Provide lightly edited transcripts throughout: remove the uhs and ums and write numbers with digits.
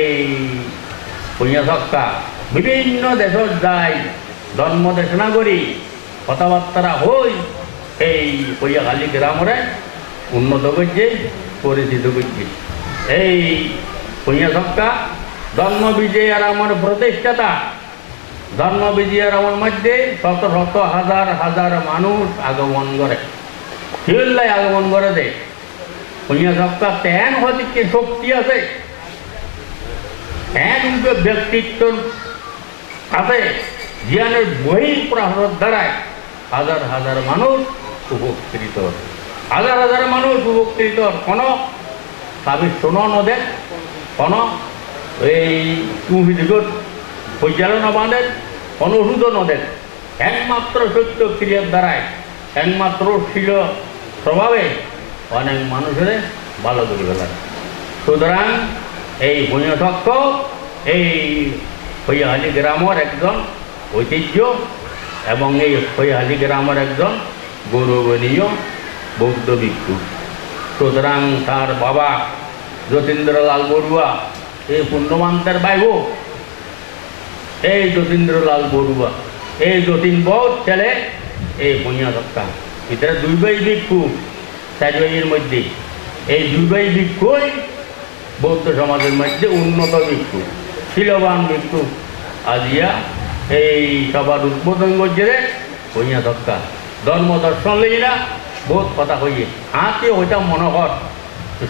এই ভূঁইয়া সক্কা বিভিন্ন দেশত যায় ধর্ম দেশনা করি কথাবার্তা হই এই পৈয়াখালী গ্রামরে উন্নত করছে পরিচিত করছে। এই ভূঁইয়া সক্কা ধর্ম বিজয় আর আমার প্রতিষ্ঠাতা। ধর্ম বিজয়ের আমার মধ্যে শত শত হাজার হাজার মানুষ আগমন করে, হিল্লাই আগমন করে দেয়। ভূঁইয়া সক্কা তেন হচ্ছে শক্তি আছে, এন ব্যক্তিত্ব আছে, জ্ঞানের বহিঃপ্রসার দ্বারায় হাজার হাজার মানুষ উপকৃত, হাজার হাজার মানুষ উপকৃত। কোনো সাবির শোনো নদের, কোনো এই টুহিদিগত পরিচালনা বাঁধেন, কোনো ওষুধও নদের, একমাত্র সত্য ক্রিয়ার দ্বারায়, একমাত্র ছিল প্রভাবে অনেক মানুষের ভালো করে ফেলার। সুতরাং এই ভূঁইয়া সক্কা এই পৈয়াখালী গ্রামের একজন ঐতিহ্য এবং এই পৈয়াখালী গ্রামের একজন গৌরবনীয় বৌদ্ধ ভিক্ষু। সুতরাং তার বাবা যতীন্দ্রলাল বড়ুয়া এই পুণ্যমান্তের বাইব, এই যতীন্দ্রলাল বড়ুয়া, এই যতীন বউ ছেলে এই ভূঁইয়া সক্কা। ভিতরে দুই ভাই ভিক্ষু, চার ভাইয়ের মধ্যে এই দুই ভাই ভিক্ষুই বৌদ্ধ সমাজের মধ্যে উন্নত ভিক্ষু, শিলবান ভিক্ষু। আজিয়া এই সবার উদ্বোধন করছে ভূঁইয়া সক্কা। ধর্ম দর্শন লেগে না বহুত কথা হইয়ে হাতে ওইটা মনে কর,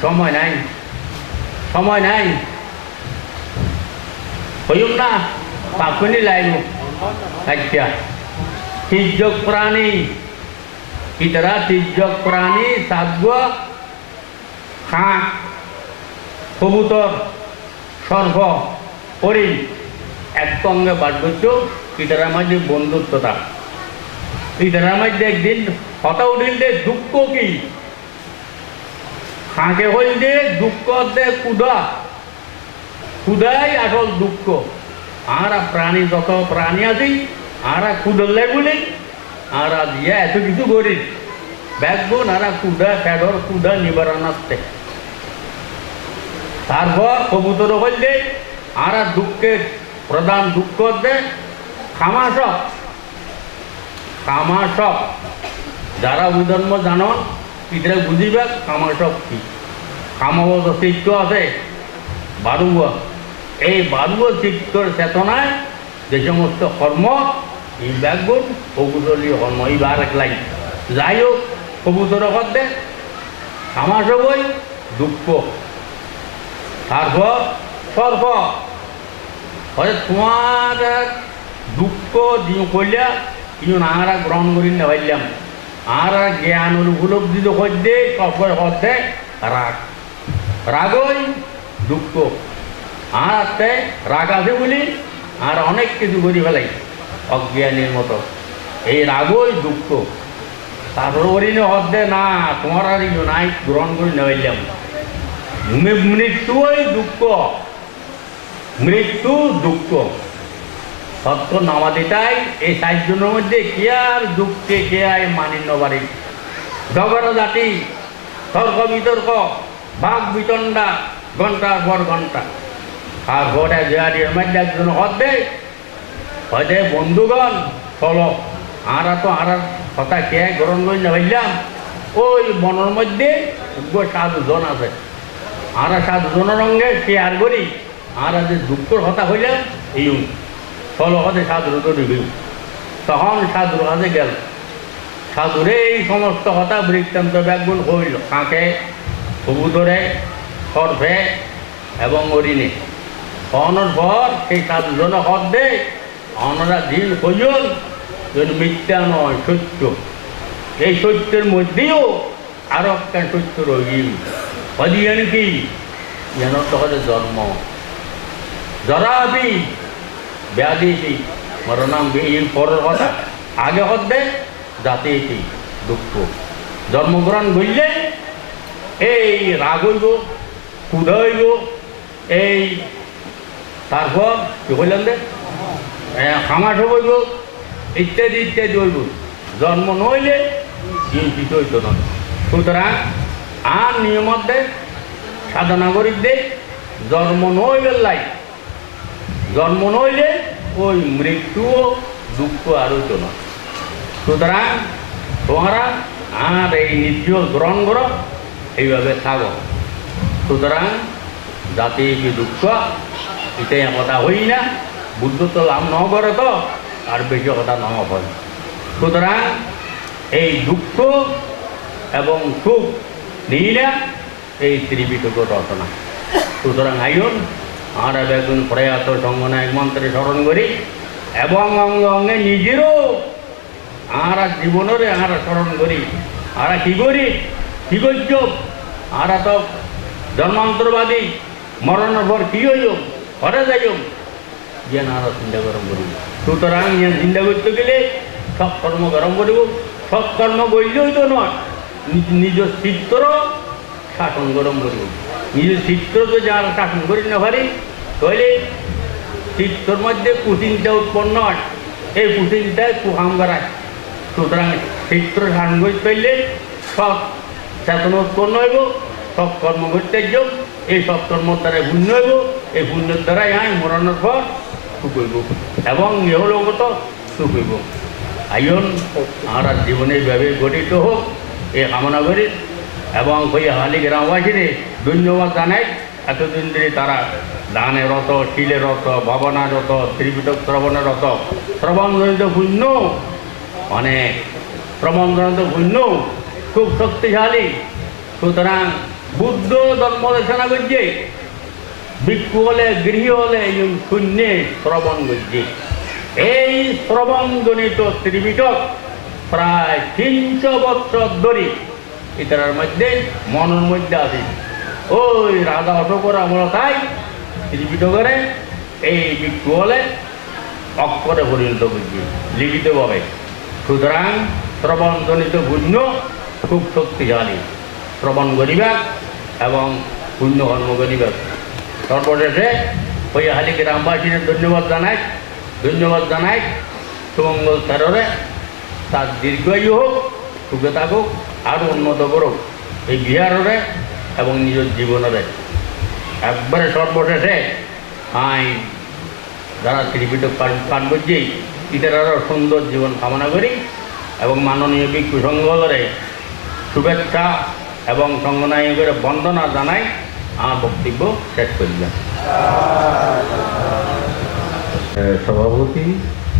সময় নাই, সময় নাই, হইম না পাখনি লাইন। আচ্ছা, তির্যক প্রাণী ইতারা তির্যক প্রাণী সাগ্য হাঁ কবুতর সর্ব হরিণ একসঙ্গে বাস করছো। ইতারার মাঝে বন্ধুত্বতা, ইতারার মধ্যে একদিন কথা উঠিল দে দুঃখ কি হাঁকে হইল দে দুঃখ দে কুদা, কুদাই আসল দুঃখ। আর প্রাণী যত প্রাণী আছি আর কুদলে বলি আর দিয়া এত কিছু করি ব্যাগবোন আর কুদা ফেডর কুদা নিবারণ আসতে। তারপর কবুতর হইল দে আর দুঃখের প্রধান দুঃখ দে খামাসক, খামাসক। যারা বিধর্ম জানো ইতরা বুঝিবে খামাসক কি। খামাবত চিত্ত আছে বারুব, এই বারুব চিত্তর চেতনায় যে সমস্ত কর্ম এই ব্যাগগুণ কবুতরী কর্ম এইবার একলাই। যাই হোক কবুতর দে খামাসক বই দুঃখ। তারপর সর্প হয়তো তোমার দুঃখ যে করলে কিন্তু আমরা গ্রহণ করি না পারলাম। আর জ্ঞান উপলব্ধি তো করতে সফল করতে রাগ, রাগই দুঃখ। আর রাগ আছে বলি আর অনেক কিছু করি ফেলাই অজ্ঞানীর মতো, এই রাগই দুঃখ। তারপর করি না হদ্দে না তোমার আর নাই গ্রহণ করি না পারলাম। মৃত্যুই দুঃখ, মৃত্যু দুঃখ। সত্য নামাদিটাই এই 60 জনের মধ্যে কে আর দুঃখে কে আয় মানিন্য বাড়ি। ঝগড়া জাতি, তর্ক বিতর্ক, বাঘ বিতণ্ডা ঘন্টার পর ঘন্টা। আর ঘরে জেয়ারির মধ্যে একজন হদ্দে হয়তো বন্ধুগণ চলো আর তো আর কথা কে গ্রহণ করি না ভাইলাম। ওই বনের মধ্যে 7 জন আছে, আর 7 জনের সঙ্গে শেয়ার করি আর যে দুঃখর কথা হইলাম এই চলো হতে সাধুর তো দিবি। তখন সাধুর কাছে গেল, সাধুরে এই সমস্ত কথা বৃত্তান্ত ব্যাগুণ হইল কাঁকে কবুতরে সর্পে এবং হরিণে। অনর পর সেই সাধুজন হদ দে অনরা দিন কইল মিথ্যা নয় সত্য। এই সত্যের মধ্যেও আরো একটা সত্য রইল অধিয়ান কি যেন তখন জন্ম জরাবি ব্যাধি মরণাম এই পরের কথা আগে হদ্দে জাতি দুঃখ। জন্মগ্রহণ করলে এই রাগ হইব, ক্ষুধা হইব, এই তারপর কি বললেন দে খামাস হইব, ইত্যাদি ইত্যাদি হইব। জন্ম নইলে চিন্তিত হইত না। সুতরাং আর নিয়মত দে সাধনা করি দে জন্ম নইবেল লাই জন্ম নইলে ওই মৃত্যুও দুঃখ আলোচনা। সুতরাং তোমরা আর এই নির্জল গ্রহণ করো, এইভাবে থাকো। সুতরাং জাতি কি দুঃখ এটাই কথা হই না, বুদ্ধ তো লাভ ন করে তো আর বেশি কথা ন হয়। সুতরাং এই দুঃখ এবং সুখ নিয়ে এই ত্রিপিটক রচনা। সুতরাং আইন আমরা বেগুন প্রয়াত সঙ্গনায়ক মন্ত্রে স্মরণ করি এবং অঙ্গে অঙ্গে নিজেরও আমরা জীবনের আমরা স্মরণ করি। আমরা কী করি, কী করছ, আমরা তো জন্মান্তরবাদী, মরণের পর কী হইল, ঘরে যাইব, যে আমরা চিন্তা গরম করিব। সুতরাং চিন্তা করতে গেলে সব কর্ম গরম করিব। সব কর্ম করলেই তো নয়, নিজ চিত্র শাসন গরম করিব। নিজের চিত্র তো যারা শাসন করি না পারি, তাহলে চিত্তর মধ্যে কুচিন্তা উৎপন্ন হয়, এই কুচিন্তায় কুহাম করায়। সুতরাং চিত্র শাসন করতে পারলে সব চেতনা উৎপন্ন হইব, সব কর্ম করতে যোগ, এই সব কর্মর দ্বারা পুণ্য হইব, এই পুণ্যের দ্বারাই মরণের পর সুখ হইব এবং ইহলোকত সুখ হইব। আইন আমরা জীবনের ভাবে গঠিত হোক এ কামনা করি এবং হালি গ্রামবাসীরে ধন্যবাদ জানাই। এতদিন ধরে তারা দানে রত, শিলে রত, ভাবনা রত, ত্রিপিটক শ্রবণে রত, শ্রবণজনিত পুণ্য অনেক, শ্রবণজনিত পুণ্য খুব শক্তিশালী। সুতরাং বুদ্ধ ধর্ম দেশনা করছে, ভিক্ষু হলে গৃহী হলে শূন্যে শ্রবণ করছে। এই শ্রবণজনিত ত্রিপিটক প্রায় 300 বছর ধরে ইতার মধ্যে মনের মধ্যে আছে। ওই রাজা অশোকর আমরা তাই ত্রিপিটকের এই ভিক্ষু হলে অক্ষরে পরিণত করছে লিখিতভাবে। সুতরাং শ্রবণজনিত পুণ্য খুব শক্তিশালী, শ্রবণ করিবা এবং পুণ্য কর্ম করিবা। সর্বশেষে হালি গ্রামবাসীর ধন্যবাদ জানাই সুমঙ্গল স্যাররে, তার দীর্ঘায়ু হোক, সুখে থাকুক, আরও উন্নত করুক এই বিহারে এবং নিজের জীবনের। একবারে সর্বশেষে যারা ত্রিপিটক পাঠ করছি এদের আরও সুন্দর জীবন কামনা করি এবং মাননীয় ভিক্ষু সংঘরে শুভেচ্ছা এবং সঙ্গনায়কের বন্দনা জানাই আমার বক্তব্য শেষ করিলাম। সভাপতি,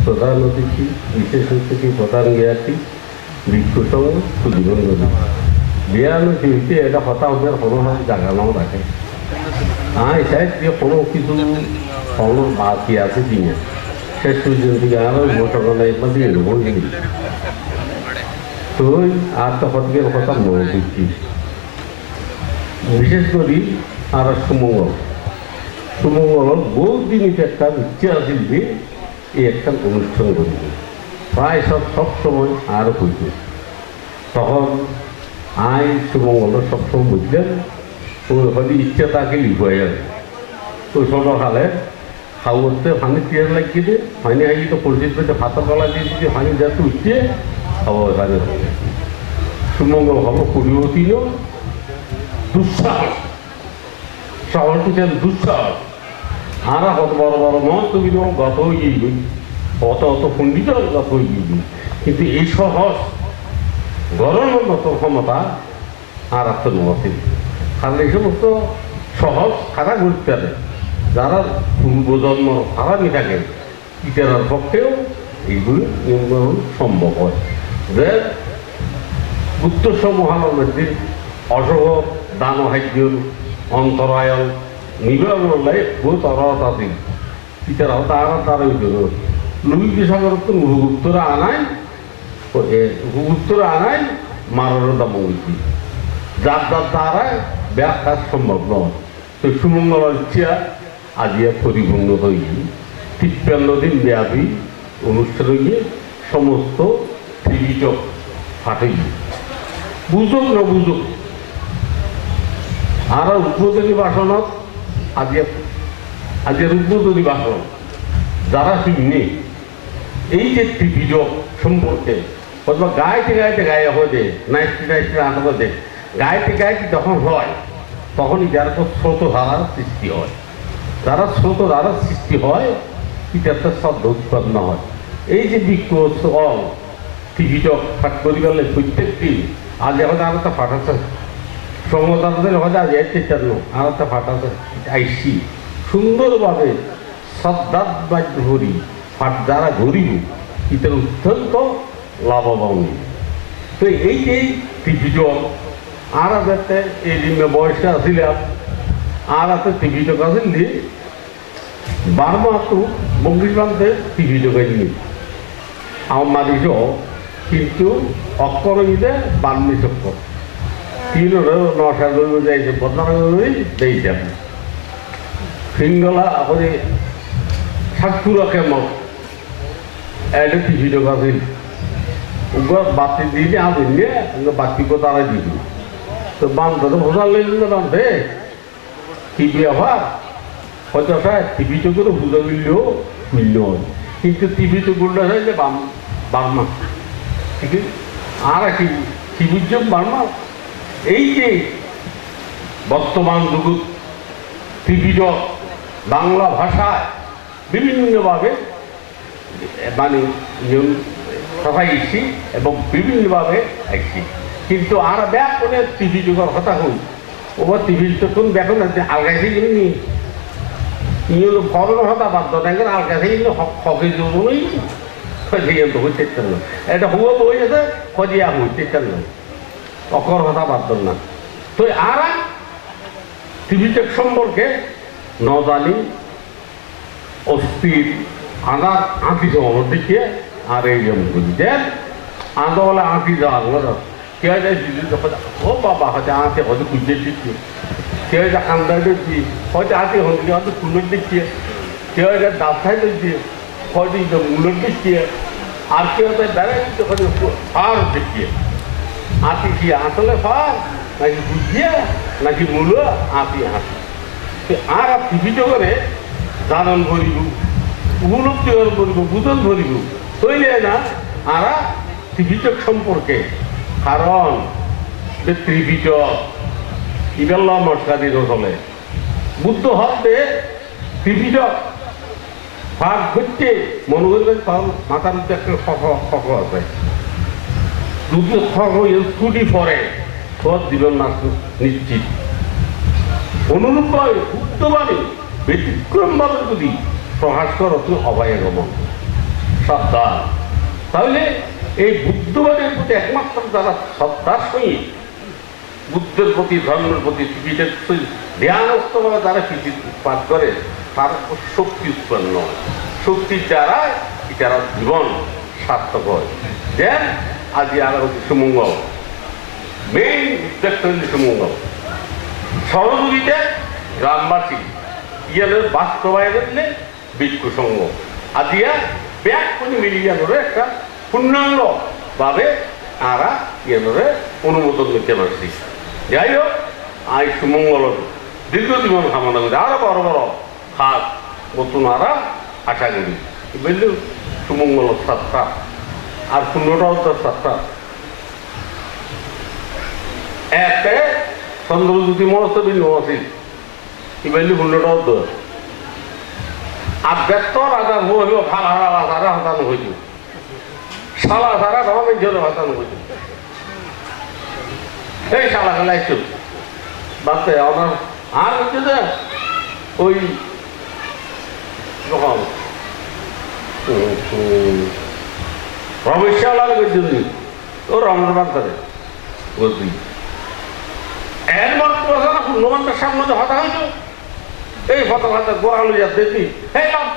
প্রধান অতিথি, বিশেষ অতিথি, প্রধান জ্ঞাতি, ভিক্ষু সংঘ, সুজীবন বিয়ানো শিল্পী এটা কথা ওদের কোনো জায়গা নাও রাখে সাহেব যে কোনো কিছু কোনো বাকি আছে দিনে শেষ পর্যন্ত আরও মোটরগুলো একবার দিয়ে নেবো তো আর তখন কথা মনে করছি। বিশেষ করে আর সুমঙ্গল বহু দিনই একটা ইচ্ছে আছিল যে এই একটা অনুষ্ঠান করিব, প্রায় সবসময় আরও হইত। তখন সুমঙ্গল সবসময় বুঝলেন ওই হয়তো ইচ্ছা তাকে লিখুয়াই আর ওই ছোটকালে খাওয়াতে পানি টিয়ার লাগিয়ে দিয়ে পানি হাইয়ে তো পরিচিত পেতে ভাতের গলা দিয়ে দিতে পানি যাতে উঠছে খাওয়া পানি হবে। সুমঙ্গল হল কুড়িওতিল দুঃসাহস, শহর থেকে দুঃসাহস আর কত বড় বড় মত কিন্তু গত হয়ে গিয়ে অত পণ্ডিত গত হয়ে গিয়ে, কিন্তু এই সহজ গরমের মতো ক্ষমতা আর একটা নয়। কারণ এই সমস্ত সহজ খারাপ করতে পারে যারা পূর্বজন্ম খারাপই থাকে ইটার পক্ষেও এইগুলি নিয়মগ্রহণ সম্ভব হয়। যে উত্তর মহানের মধ্যে অশোক দানহাজ্য অন্তরায়ণ নিবারণে বহুত অর্হত আছে ইটারাও তারা লুইকি সাগর তো উত্তরে আনাই মারার দাম হয়েছি যার দ্বারা ব্যাখ্যা সম্ভব নয়। তো সুমঙ্গলের ইচ্ছা আজিয়া পরিপূর্ণ হয়ে 53 দিন ব্যাপী অনুষ্ঠান হয়ে সমস্ত ত্রিপিটক ফাটে বুঝুক না বুঝুক আর উদ্বোধনী ভাষণত আজিয়ার উদ্বোধনী ভাষণ যারা শুনি এই যে ত্রিপিটক সম্পর্কে অথবা গাইতে গাইতে গায়ে হয়ে নাইতে নাইতে আনন্দ গাইতে গাইতে যখন হয় তখন যারা তো স্রোতধারার সৃষ্টি হয়, যারা স্রোতধারার সৃষ্টি হয় এটাতে শব্দ উৎপন্ন হয়। এই যে বৃক্ষ অল টিভিটক ফাট করি গেলে প্রত্যেক দিন আজ এখন আর একটা ফাটাচ্ছে সমতাদের হয়তো আজ এর চেষ্টান্ন আর একটা ফাটাচ্ছে আইসি সুন্দরভাবে শ্রদ্ধার বাধ্য করি ফাট যারা গরিব এটার অত্যন্ত লাভবান। তো এই যে টিভিটক আর যাতে এই দিনে বয়সে আসিলাম আর একটা টিভিটক আসিলি বারমা তো বঙ্গিবান্ধে টিভি যোগাইনি আমার মারিস কিন্তু অক্ষর ইদে বান্নি অক্ষর তিন নশা গরু যাইছে বদনাম গরুই দেই যাব সিঙ্গলা আপনি সাতপুরা কেমন এটা টিভি যোগাছিল ওগুলো বাতি দিলে আদিন নিয়ে বাতি তারা দিবি তো বান্ধব ভোজার লেগে বান্ধে কি ব্যবহার হয়তো টিভি চোখেরও বুঝা মিললেও শূন্য হয় কিন্তু টিভি চোখগুলো হয়েছে বার্মা ঠিক আছে আর কি টিভির চোখ বার্মা। এই যে বর্তমান যুগ টিভি চোখ বাংলা ভাষায় বিভিন্নভাবে মানে সবাইছি এবং বিভিন্নভাবে আসছি কিন্তু আর ব্যাপনে টিভি যুগের কথা হই ওবার টিভির চোখ ব্যাপন আলগাইছে কিন্তু ইয়ে করোনা হতা বাধ্য দেখেন আর কাছে কিন্তু হকের জন্যই তো হচ্ছে না এটা হুয়া বই আছে খজিয়া হচ্ছে না অকর হতা বাধ্য না। তো আর টিভিটেক সম্পর্কে ন জানি অস্থির আদার আঁকি জমানোর দিকে আর এই যেমন বুঝছেন আদা বলে আঁকি যাওয়া কে যায় ও বাবা হয়তো আঁকে হয়তো খুঁজে দিচ্ছে কেউ যা কান্দার দিচ্ছি হয়তো আঁকে হচ্ছে হয়তো ফুলের দিচ্ছে কেউ যা ডাস্তায় দিচ্ছে হয়তো মূলের দিচ্ছে আর কেউ তো বেড়াই দিচ্ছে হয়তো ফার দিচ্ছে আঁকি কি আসলে ফার নাকি বুঝিয়ে নাকি মূল আঁকি হাঁটি আর টিভি জগরে জানন ভরিব উপলব্ধি করিব বুঝন ভরিব তৈলে না আর টিভিটক সম্পর্কে কারণ ত্রিভিটক ইবেল্ল মশকাদির চলে বুদ্ধ হতে ত্রিভিটক ভাগ হচ্ছে মনে করবেন তার মাথার মধ্যে একটা ফক আছে যদি স্কুটি পরে সব জীবন নাশ নিশ্চিত অনুরূপভাবে শুদ্ধভাবে ব্যতিক্রমভাবে যদি প্রকাশ করো তুমি অভয় গমন শ্রদ্ধা তাহলে এই বুদ্ধবাদের প্রতি একমাত্র যারা শ্রদ্ধার সহিত বুদ্ধের প্রতি ধর্মের প্রতি ধ্যানস্থভাবে যারা পাঠ করে তার শক্তি উৎপন্ন হয় শক্তির দ্বারা যারা জীবন সার্থক হয় দেন আজ আর হচ্ছে সুমঙ্গল মেইন উদ্দেশ্য হচ্ছে সুমঙ্গল সহযোগিতা গ্রামবাসী ইয়াদের বাস্তবায়নে ভিক্ষু সংঘ আজিয়া ব্যাগ করে মিলিয়ে একটা পূর্ণাঙ্গ ভাবে আরা ইয়াদের অনুমোদন নিতে পারছি। যাই হোক আই সুমঙ্গল দীর্ঘ জীবন কামনা করি আরো বড় বড় হাত নতুন আরা আশা করি বুঝলি সুমঙ্গল সাতটা আর 15টা সাতটা একে চন্দ্রজ্যোতি মহোৎসব আছিল কি বললি 15টা আর ব্যস্ত রাজা হইব খালা হারা সারা হতানো হইল সালা সারা ধর্মের জন্য হতানো হইল এই সালা খেলাইছো বাচ্চা আমার আর হচ্ছে যে ওই রকম রমেশ লাগবে ও রমেশ বাচ্চারে বুঝলি এর মাত্র পূর্ণমান্তার সামনে হতা হইল এই ফটো হাতে গোড়া লইয়া দেখি এই নাম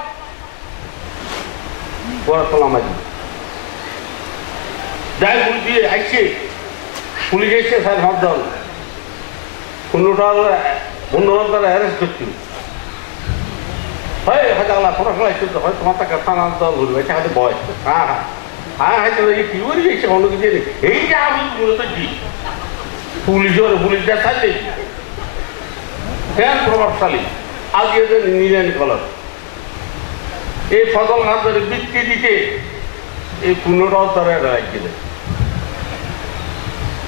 গোড়া তোলা মাঝি যাই পুলিশ দিয়ে আসছে পুলিশ এসছে স্যার হাত দল 15টা তারা অ্যারেস্ট করছি হয় হয়তো আল্লাহ পড়াশোনা চলতে হয় তোমার টাকা থানা দল ঘুরবে এটা হয়তো বয়স হ্যাঁ হ্যাঁ হ্যাঁ হয়তো কি করি এসে অন্য কিছু এই যে আমি মূলত কি পুলিশ দেখালে হ্যাঁ প্রভাবশালী আজকে নিলেন কলর এই ফসল হাতের বৃত্তি দিতে এই 15টাও তারা রাখছিল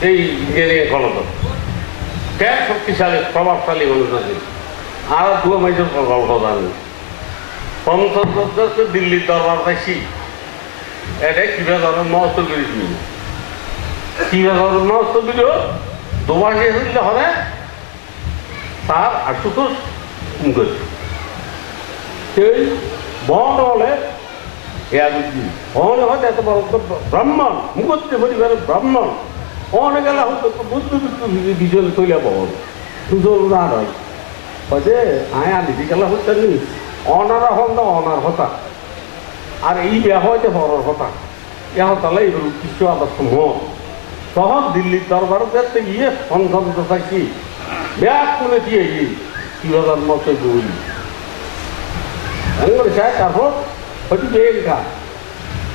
এই ইঞ্জিনিয়ারিং কলর কেন শক্তিশালী প্রভাবশালী মানুষ আছে আর দু মাইজের গল্প জানি 50 বছর দিল্লির দরবার পাইছি এটা কিভাবে ধরনের মহত্ব করেছি কিভাবে ধরনের মহত্ব দিল দুমাসে হইলে হবে তার আশুতোষ মুখের সেই বন হলে অনেক হয়তো এত বড় ব্রাহ্মণ মুখত্ব পরিবারের ব্রাহ্মণ অনেক গেলে হয়তো বুদ্ধ বিজন তৈলে বহন সুন্দর না নয় হয়তো আয় আদি গেলা হচ্ছে নি অনারা হন না অনার হতা আর এই বিয়া হয়তো হরর হতা এ হতালে এগুলো কিছু আবার সমূহ তখন দিল্লির দরবার দেখতে গিয়ে সন্ধান থাকি ব্যাগ কোনে দিয়ে গিয়ে কিভাবে মতো বলি তারপর হয়তো বেগা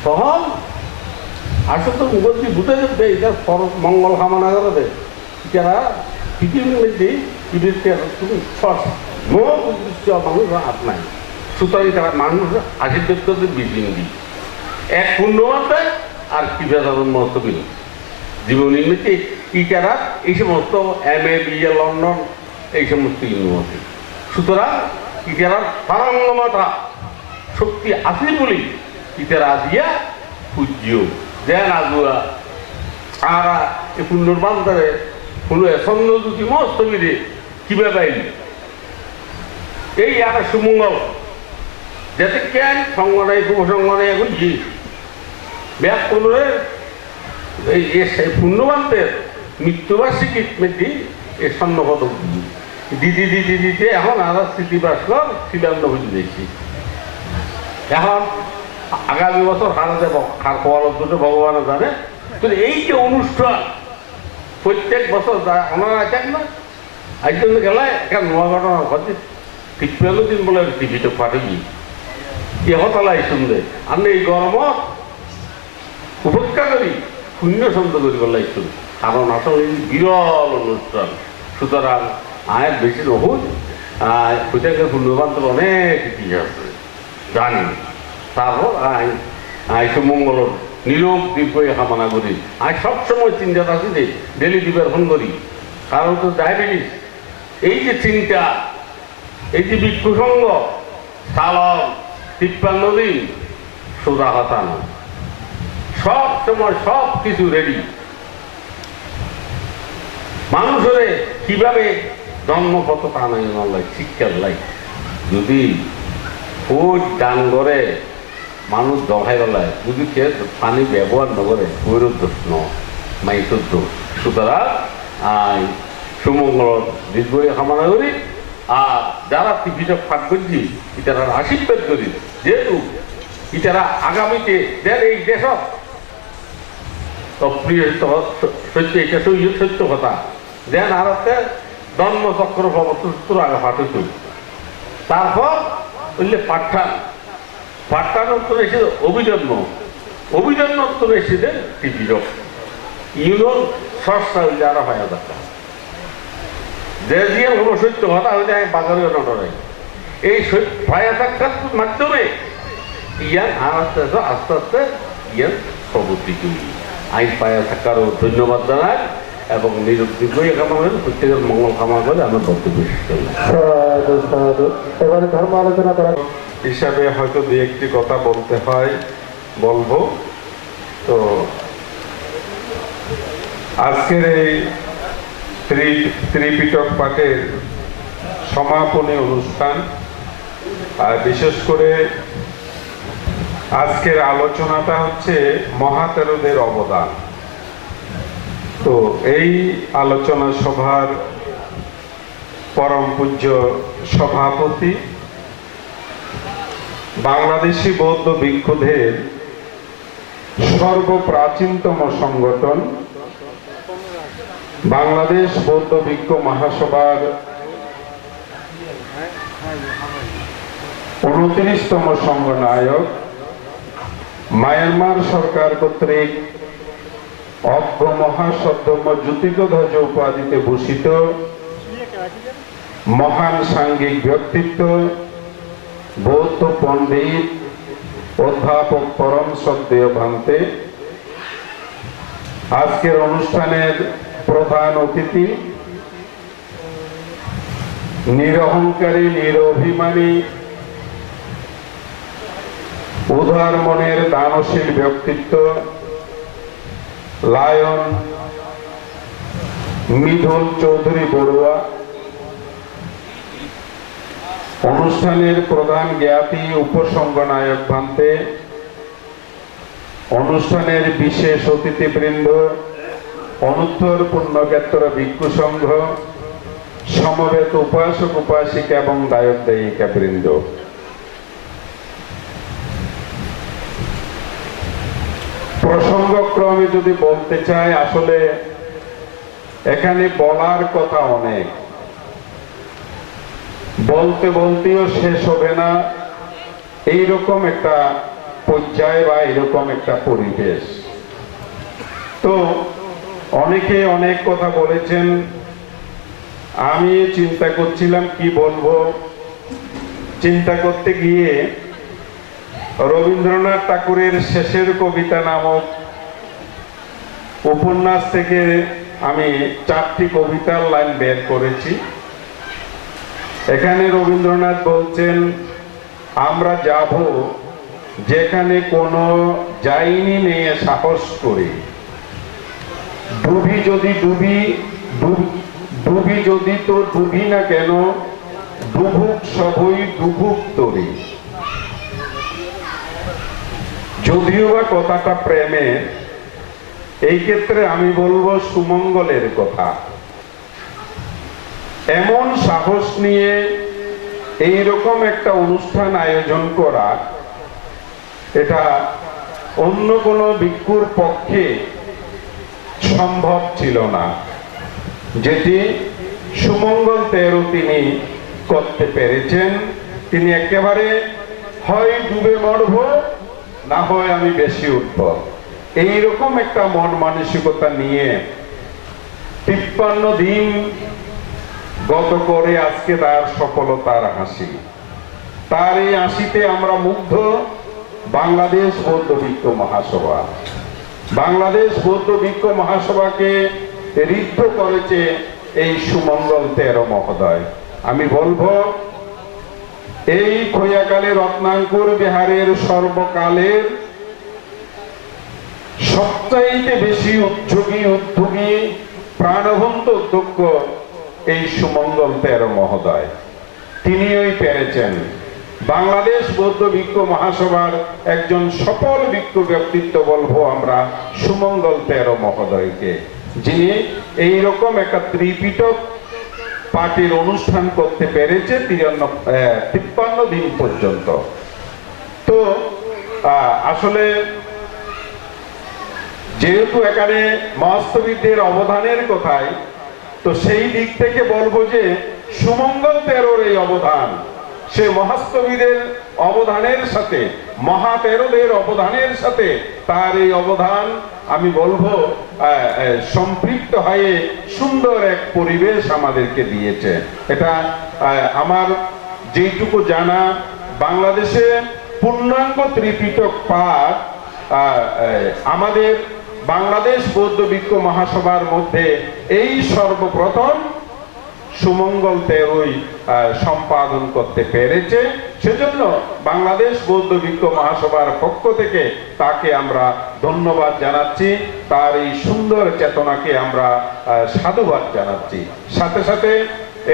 তখন আসলে তো মুখর্জি বুঝে যাবে এটা মঙ্গল কামনা করে যারা পৃথিবীর মধ্যে মানুষ আপনার সুতরাং তারা মানুষ আশীর্বাদ করতে বিজলি এক পূর্ণমাত্রা আর কি বেদার মহত্ব বিল জীবনীর মধ্যে ইটারা এই সমস্ত MA BA লন্ডন এই সমস্ত ইউনিভার্সিটি সুতরাং ইটারা পারঙ্গমতা শক্তি আছে বলেই ইটারা দিয়া পূজ্য দেন আগুয়া সারা এই পুণ্যবান ধরে হলো ছন্দ দুটি মস্ত মিলে কিভাবে পাইল এই একটা সুমঙ্গল যাতে কেন সংগঠন উপসংগ নেই এখন জি ব্যাগ করে এই পুণ্যবানদের মৃত্যুবার্ষিকীর মধ্যে এই স্বর্ণপদক দিতে এখন আর স্মৃতিবাস্কর শিলান্য হয়ে দেখছি এখন আগামী বছর হারা দেব হার খাওয়ানোর জন্য ভগবান জানে তো এই যে অনুষ্ঠান প্রত্যেক বছর ওনারা আছেন না একজন গেলে একটা নোয়া ঘটনা ঘটে ঠিক পেল দিন বলে টিভিতে পাঠিয়ে ইহতলাই শুনবে আমি এই গরমত উপেক্ষা করি শূন্য ছন্দ করি বলাই শুন কারণ আসলে এই বিরল অনুষ্ঠান সুতরাং আয়ের বেশি নহল প্রত্যেকের পুণ্যবান্তর অনেক ইতিহাস আছে জানি তারপর সুমঙ্গল নিরোগ দীর্ঘ কামনা করি আমি সবসময় চিন্তা থাকি যে ডেলি ডিপারশন করি কারণ তো ডায়াবেটিস এই যে চিন্তা এই যে বিক্ষুসঙ্গ সালন 53 দিন সোজা হতা না সব সময় সব কিছু রেডি মানুষের কিভাবে জন্মপথ তা নাই নয় শিক্ষার লাই যদি ফুট দান করে মানুষ দহাই বেলায় যদি কে পানি ব্যবহার নকরে ওইরূপ দোষ মাইসুর দোষ সুতরাং সুমঙ্গল দীর্ঘ কামনা করি আর যারা টিভিটা ফাট করছি ইতারা আশীর্বাদ করি যেহেতু ইতারা আগামীতে দেন এই দেশ প্রিয় সত্য এটা সত্য কথা দেন আর ধর্মচক্র প্রবর্তন আগে ফাটুত তারপর বললে পাঠান উত্তর এসেছে অভিজন্য উত্তর এসেছে টিভি ইউনিয়ন সস্তা হইলে আরো 5,000 টাকা যে দিয়ে হলো সত্য কথা হইলে আমি বাজারে নড়াই এই 5,000 টাকার মাধ্যমে ইয়ান আস্তে আস্তে ইয়ান প্রগতি করি আইন 5,000 টাকারও ধন্যবাদ জানাই এবং নিরুদ্দীর্ঘই কামনা প্রত্যেকের মঙ্গল কামনা করে আমার বক্তব্য শেষ করি এবারে ধর্ম আলোচনা করা হিসাবে হয়তো দু একটি কথা বলতে হয় বলবো তো আজকের এই ত্রিপিটক পাঠের সমাপনী অনুষ্ঠান আর বিশেষ করে আজকের আলোচনাটা হচ্ছে মহাতেরোদের অবদান তো এই আলোচনা সভার পরম পূজ্য সভাপতি বাংলাদেশি বৌদ্ধ ভিক্ষুদের সর্বপ্রাচীনতম সংগঠন বাংলাদেশ বৌদ্ধ ভিক্ষু মহাসভার 29তম সংঘনায়ক মায়ানমার সরকার কর্তৃক অজ্ঞ মহাসদ্ধর্ম জ্যোতির্ধ্বজ উপাধিতে ভূষিত মহান সাংঘিক ব্যক্তিত্ব বৌদ্ধ পণ্ডিত অধ্যাপক পরম শ্রদ্ধেয় ভান্তে আজকের অনুষ্ঠানের প্রধান অতিথি নিরহংকারী, নিরভিমানী, উদার মনের দানশীল ব্যক্তিত্ব লায়ন মিথুন চৌধুরী বড়ুয়া। অনুষ্ঠানের প্রধান জ্ঞাতি উপসংঘ নায়ক ভান্তে, অনুষ্ঠানের বিশেষ অতিথিবৃন্দ, অনুত্তর পুণ্যক্ষেত্র ভিক্ষু সংঘ, সমবেত উপাসক উপাসিকা এবং দায়ক দায়িকা বৃন্দ, প্রসঙ্গক্রমে যদি বলতে চাই, আসলে এখানে বলার কথা অনেক, বলতে বলতেও শেষ হবে না এইরকম একটা পর্যায় বা এরকম একটা পরিবেশ। তো অনেকে অনেক কথা বলেছেন, আমি চিন্তা করছিলাম কি বলবো। চিন্তা করতে গিয়ে রবীন্দ্রনাথ ঠাকুরের শেষের কবিতা নামক উপন্যাস থেকে আমি 4টি কবিতার লাইন বের করেছি। এখানে রবীন্দ্রনাথ বলছেন, আমরা যাব যেখানে কোনো যাইনি নিয়ে সাহস করি, ডুবি যদি ডুবি যদি তো ডুবি না কেন, ডুবুক সবই ডুবুক তরি। যদিও বা কথাটা প্রেমের, এই ক্ষেত্রে আমি বলবো সুমঙ্গলের কথা। এমন সাহস নিয়ে এইরকম একটা অনুষ্ঠান আয়োজন করা, এটা অন্য কোনো ভিক্ষুর পক্ষে সম্ভব ছিল না, যেটি সুমঙ্গল তেরো তিনি করতে পেরেছেন। তিনি একেবারে হয় ডুবে মরব, না হয় আমি বেশি উঠব, এইরকম একটা মন মানসিকতা নিয়ে 53 দিন গত করে আজকে তার সফলতার হাসি। তার এই হাসিতে আমরা মুগ্ধ। বাংলাদেশ বৌদ্ধ ভিক্ষু মহাসভা, বাংলাদেশ বৌদ্ধ ভিক্ষু মহাসভাকে ঋদ্ধ করেছে এই সুমঙ্গল তেরো মহোদয়। আমি বলবো, এই খৈয়াকালে রত্নাঙ্কুর বিহারের সর্বকালের সবচাইতে বেশি উদ্যোগী প্রাণবন্ত উদ্যোগ এই সুমঙ্গল তেরো মহোদয়। তিনিই পেরেছেন বাংলাদেশ বৌদ্ধ ভিক্ষু মহাসভার একজন সফল ভিক্ষু ব্যক্তিত্ব বলবো আমরা সুমঙ্গল তেরো মহোদয়কে, যিনি এইরকম একটা ত্রিপিটক পার্টির অনুষ্ঠান করতে পেরেছে 53 দিন পর্যন্ত। তো আসলে যেহেতু এখানে মহাস্তবিদদের অবদানের কথাই, তো সেই দিক থেকে বলবো যে সুমঙ্গল তেরোর এই অবদান, সে মহাস্তবিদের অবদানের সাথে, মহাতেরোদের অবদানের সাথে তার এই অবদান আমি বলবো সম্পৃক্ত হয়ে সুন্দর এক পরিবেশ আমাদেরকে দিয়েছে। এটা আমার যেটুকু জানা, বাংলাদেশে পূর্ণাঙ্গ ত্রিপিটক পাঠ আমাদের বাংলাদেশ বৌদ্ধ ভিক্ষু মহাসভার মধ্যে এই সর্বপ্রথম সুমঙ্গল তেরোই সম্পাদন করতে পেরেছে। সেজন্য বাংলাদেশ বৌদ্ধ ভিক্ষু মহাসভার পক্ষ থেকে তাকে আমরা ধন্যবাদ জানাচ্ছি, তার এই সুন্দর চেতনাকে আমরা সাধুবাদ জানাচ্ছি। সাথে সাথে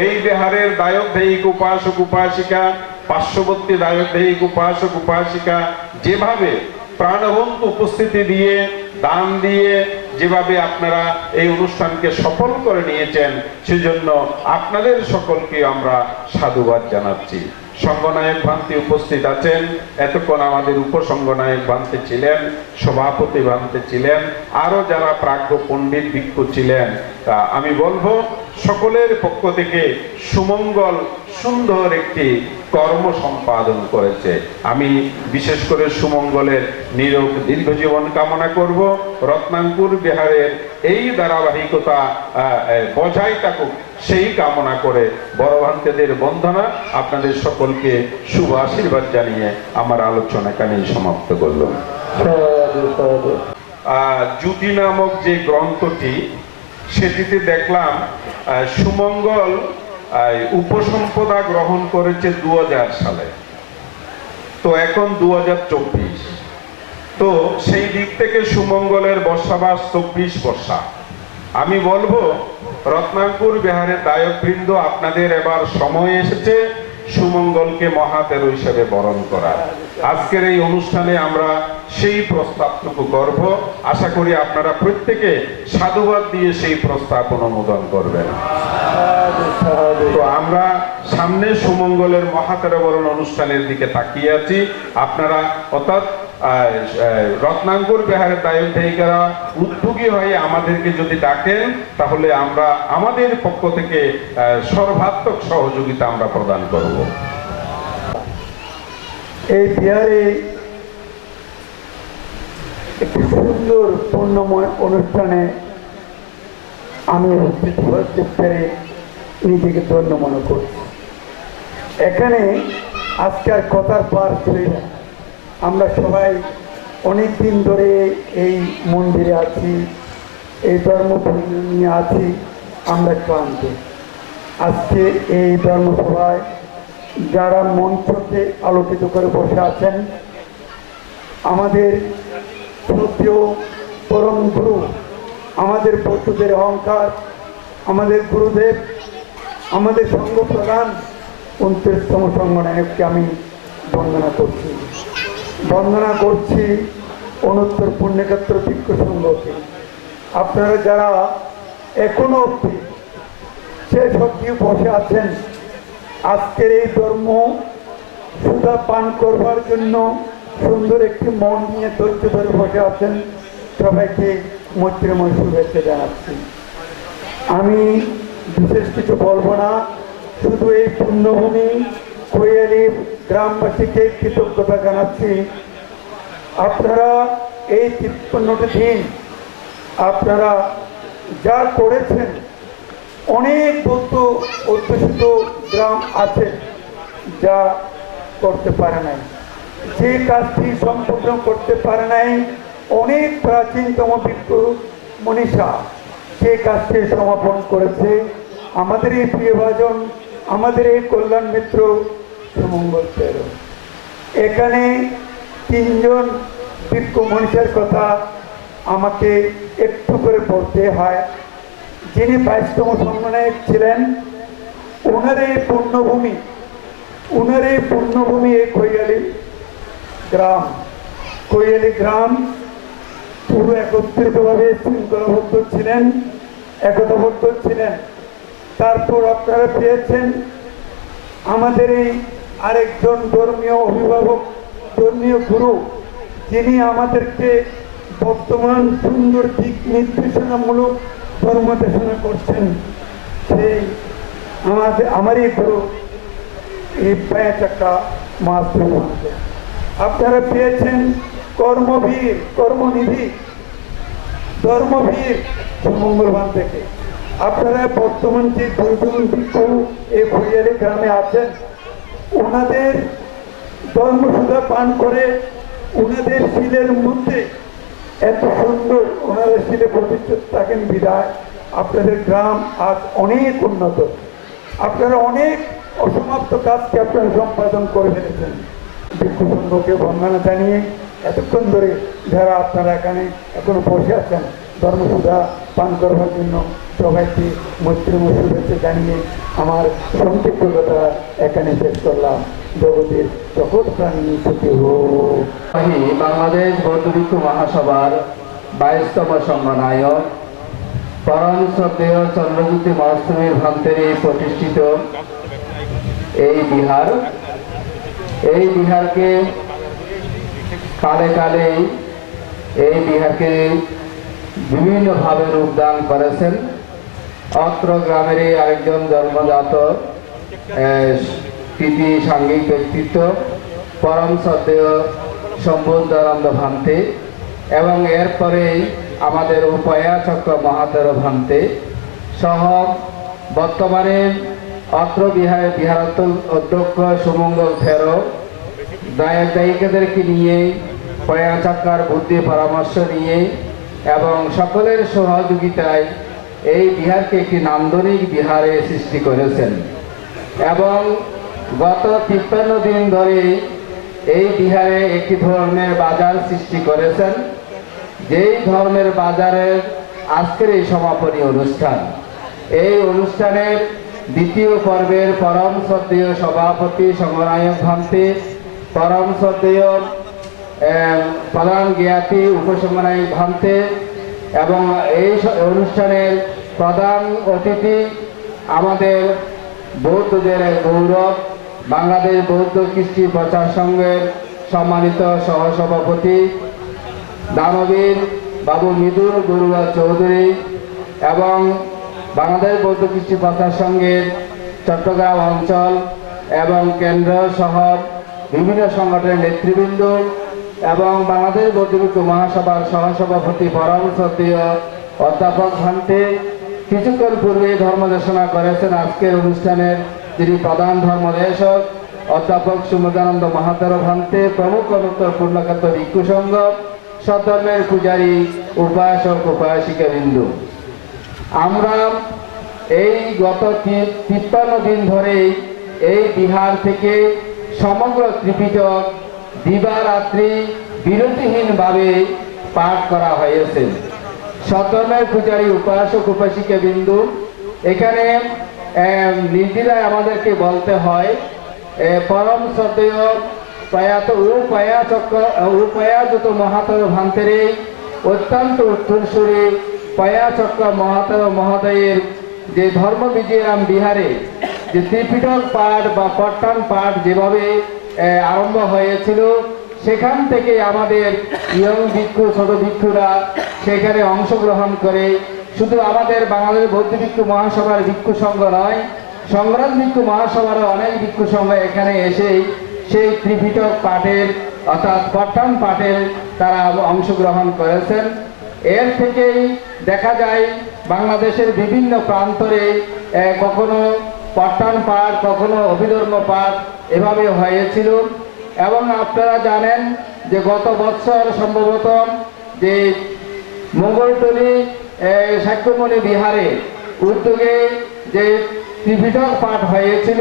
এই বিহারের দায়ক দায়িক উপাসক উপাসিকা, পার্শ্ববর্তী দায়ক দায়িক উপাসক উপাসিকা যেভাবে প্রাণবন্ত উপস্থিতি দিয়ে, দান দিয়ে যেভাবে আপনারা এই অনুষ্ঠানকে সফল করে নিয়েছেন, সেজন্য আপনাদের সকলকে আমরা সাধুবাদ জানাচ্ছি। সংঘনায়ক ভান্তি উপস্থিত আছেন, এতক্ষণ আমাদের উপসংঘনায়ক ভান্তি ছিলেন, সভাপতি ভান্তি ছিলেন, আরো যারা প্রাজ্ঞ পণ্ডিত ভিক্ষু ছিলেন। আমি বলবো সকলের পক্ষ থেকে সুমঙ্গল সুন্দর একটি কর্ম সম্পাদন করেছে। আমি বিশেষ করে সুমঙ্গলের নিরোগ দীর্ঘ জীবন কামনা করব। রত্নাঙ্কুর বিহারের এই ধারাবাহিকতা বজায় থাকুক সেই কামনা করে বড় ভান্তেদের বন্দনা, আপনাদের সকলকে শুভ আশীর্বাদ জানিয়ে আমার আলোচনা এখানেই সমাপ্ত করলাম। জুতি নামক যে গ্রন্থটি, সেটিতে দেখলাম সুমঙ্গল উপসম্পদা গ্রহণ করেছে 2000 সালে, তো এখন 2024, তো সেই দিক থেকে সুমঙ্গলের বর্ষাবাস 24 বর্ষা। আমি বলবো রত্নাঙ্কুর বিহারের দায়কবৃন্দ, আপনাদের এবার সময় এসেছে সুমঙ্গলকে মহাতেরো হিসেবে বরণ করার। আজকের এই অনুষ্ঠানে আমরা সেই প্রস্তাবটুকু করব। আশা করি আপনারা প্রত্যেকে সাধুবাদ দিয়ে সেই প্রস্তাব অনুমোদন করবেন। তো আমরা সামনে সুমঙ্গলের মহাতেরো বরণ অনুষ্ঠানের দিকে তাকিয়ে আছি। আপনারা অর্থাৎ রত্নাঙ্কুর বিহারের দায়িত্বীরা উদ্যোগী হয়ে আমাদেরকে যদি ডাকেন, তাহলে আমরা আমাদের পক্ষ থেকে সর্বাত্মক সহযোগিতা আমরা প্রদান করব। এই বিহারে একটি সুন্দর পূর্ণময় অনুষ্ঠানে আমি উপস্থিত হতে পেরে নিজেকে ধন্য মনে করছি। এখানে আজকের কথার পার ছিল না, আমরা সবাই অনেক দিন ধরে এই মন্দিরে আছি, এই ধর্মভূমি নিয়ে আছি, আমরা ক্লান্ত। আজকে এই ধর্মসভায় যারা মঞ্চকে আলোকিত করে বসে আছেন, আমাদের শ্রদ্ধেয় পরম গুরু, আমাদের বৌদ্ধদের অহংকার, আমাদের গুরুদেব, আমাদের সংঘ প্রধান 29তম সংগঠনকে আমি বন্দনা করছি। বন্দনা করছি অনুত্তর পুণ্যক্ষেত্র ভিক্ষু সংঘকে। আপনারা যারা এখনো অবধি সে সত্যি বসে আছেন, আজকের এই ধর্ম সুধা পান করবার জন্য সুন্দর একটি মন নিয়ে ধৈর্য ধরে বসে আছেন, সবাইকে মৈত্রীময় শুভেচ্ছা জানাচ্ছি। আমি বিশেষ কিছু বলবো না, শুধু এই পুণ্যভূমি কৈয়ালি গ্রামবাসীকে কৃতজ্ঞতা জানাচ্ছি। আপনারা এই 53টি দিন আপনারা যা করেছেন, অনেক বৌদ্ধ অধ্যুষিত গ্রাম আছে যা করতে পারে নাই, যে কাজটি সম্পূর্ণ করতে পারে নাই, অনেক প্রাচীনতম ভিক্ষু মনীষা সেই কাজটি সমাপন করেছে আমাদের এই প্রিয়ভাজন, আমাদের এই কল্যাণ মিত্র সুমঙ্গল তেরো। এখানে 3 জন ভিক্ষু মনীষার কথা আমাকে একটু করে বলতে হয়। যিনি 22তম সংগঠনের ছিলেন, ওনার এই পূর্ণভূমি এই কৈয়ালি গ্রাম পুরো একত্রিতভাবে শৃঙ্খলাবদ্ধ ছিলেন, একতাবদ্ধ ছিলেন। তারপর আপনারা পেয়েছেন আমাদের এই আরেকজন ধর্মীয় অভিভাবক, ধর্মীয় গুরু, যিনি আমাদেরকে বর্তমান সুন্দর দিক নির্দেশনামূলক ধর্মদেশনা করছেন, সেই আমারই গুরু এই পাঁচটা মাস্টার। আপনারা পেয়েছেন কর্মবীর, কর্মনিধি, ধর্মবীর সুমঙ্গলবান থেকে। আপনারা বর্তমান যে 2 জন ভিক্ষু এই কৈয়ালি গ্রামে আছেন, ওনাদের ধর্মসুধা পান করে ওনাদের শিলের মধ্যে এত সুন্দর ওনারা শিলে প্রতিষ্ঠিত থাকেন বিদায় আপনাদের গ্রাম আজ অনেক উন্নত। আপনারা অনেক অসমাপ্ত কাজকে আপনারা সম্পাদন করে ফেলেছেন। ভিক্ষু সংঘকে বন্দনা জানিয়ে এতক্ষণ ধরে যারা আপনারা এখানে এখনো বসে আছেন ধর্মসুধা পান করবার জন্য, সবাইকে মৈত্রীময় শুভেচ্ছা জানিয়ে আমার সংক্ষিপ্ত কথা এখানে শেষ করলাম। জগতের সকল প্রাণী সুখী হোক। বাংলাদেশ বৌদ্ধ ভিক্ষু মহাসভার 22তম সংগঠনায়ক পরম শ্রদ্ধেয় চন্দ্রজ্যোতি মহাস্তমীর ভান্তেরে প্রতিষ্ঠিত এই বিহারকে কালে কালে এই বিহারকে বিভিন্নভাবে রূপদান করেছেন। অত্র গ্রামের আরেকজন জন্মজাত কৃতি সাংঘিক ব্যক্তিত্ব পরম শ্রদ্ধেয় সম্বুদ্ধানন্দ ভান্তে, এবং এরপরেই আমাদের উপায়া চক্র মহাতেরো ভান্তে সহ বর্তমানে অত্র বিহারের অধ্যক্ষ সুমঙ্গল তেরো দায়িকাদেরকে নিয়ে পয়া চক্রার বুদ্ধি পরামর্শ নিয়ে এবং সকলের সহযোগিতায় এই বিহারকে একটি নান্দনিক বিহারে সৃষ্টি করেছেন। এবং গত 53 দিন ধরে এই বিহারে একটি ধর্মের বাজার সৃষ্টি করেছেন, যেই ধর্মের বাজারের আজকের এই সমাপনী অনুষ্ঠান। এই অনুষ্ঠানের দ্বিতীয় পর্বের পরম শ্রদ্ধেয় সভাপতি সংগ্রায়ক ভান্তে, পরম শ্রদ্ধেয় প্রধান জ্ঞাতি উপসংগ্রায়ক ভান্তে এবং এই অনুষ্ঠানের প্রধান অতিথি আমাদের বৌদ্ধদের গৌরব বাংলাদেশ বৌদ্ধ কৃষ্টি প্রচার সংঘের সম্মানিত সহসভাপতি দানবীর বাবু মৃদুল বড়ুয়া চৌধুরী এবং বাংলাদেশ বৌদ্ধ কৃষ্টি প্রচার সংঘের চট্টগ্রাম অঞ্চল এবং কেন্দ্র সহ বিভিন্ন সংগঠনের নেতৃবৃন্দ এবং বাংলাদেশ বৌদ্ধ ভিক্ষু মহাসভার সহসভাপতি পরম শ্রদ্ধেয় অধ্যাপক ভান্তে কিছুক্ষণ পূর্বে ধর্মদেশনা করেছেন। আজকের অনুষ্ঠানের যিনি প্রধান ধর্মদেশক অধ্যাপক সুমদানন্দ মহাতের ভান্তে প্রমুখ পূর্ণক্ষেত্র ভিক্ষু সংঘ সধর্মের পূজারী উপাসক উপাসিকা বিন্দু। আমরা এই গত 53 দিন ধরে এই বিহার থেকে সমগ্র ত্রিপিটক দিবারাত্রি বিরতিহীনভাবে পাঠ করা হয়েছে। সধর্মের পূজারী উপাসক উপাসিকা বিন্দু, এখানে নির্দ্বিধায় আমাদেরকে বলতে হয় পরম শ্রদ্ধেয় প্রয়াত উপায়াযত মহাতর ভান্তের অত্যন্ত উত্তরসূরি পয়াচক্র মহাতর মহোদয়ের যে ধর্ম বিজয়রাম বিহারে যে ত্রিপিটক পাঠ বা পট্টন পাঠ যেভাবে আরম্ভ হয়েছিল, সেখান থেকে আমাদের ইয়ং ভিক্ষু ছোট ভিক্ষুরা সেখানে অংশগ্রহণ করে শুধু আমাদের বাংলাদেশ বৌদ্ধ ভিক্ষু মহাসভার ভিক্ষু সংঘ নয়, সংগ্রাম ভিক্ষু মহাসভারও অনেক ভিক্ষু সংঘ এখানে এসে সেই ত্রিপিটক পাঠের অর্থাৎ পট্টন পাঠের তারা অংশগ্রহণ করেছেন। এর থেকেই দেখা যায় বাংলাদেশের বিভিন্ন প্রান্তরে কখনো পট্টন পাঠ কখনো অভিধর্ম পাঠ এভাবে হয়েছিল। এবং আপনারা জানেন যে গত বছর সম্ভবত যে মঙ্গলটলি সাক্ষ্যমণি বিহারে উদ্যোগে যে ত্রিপিটক পাঠ হয়েছিল,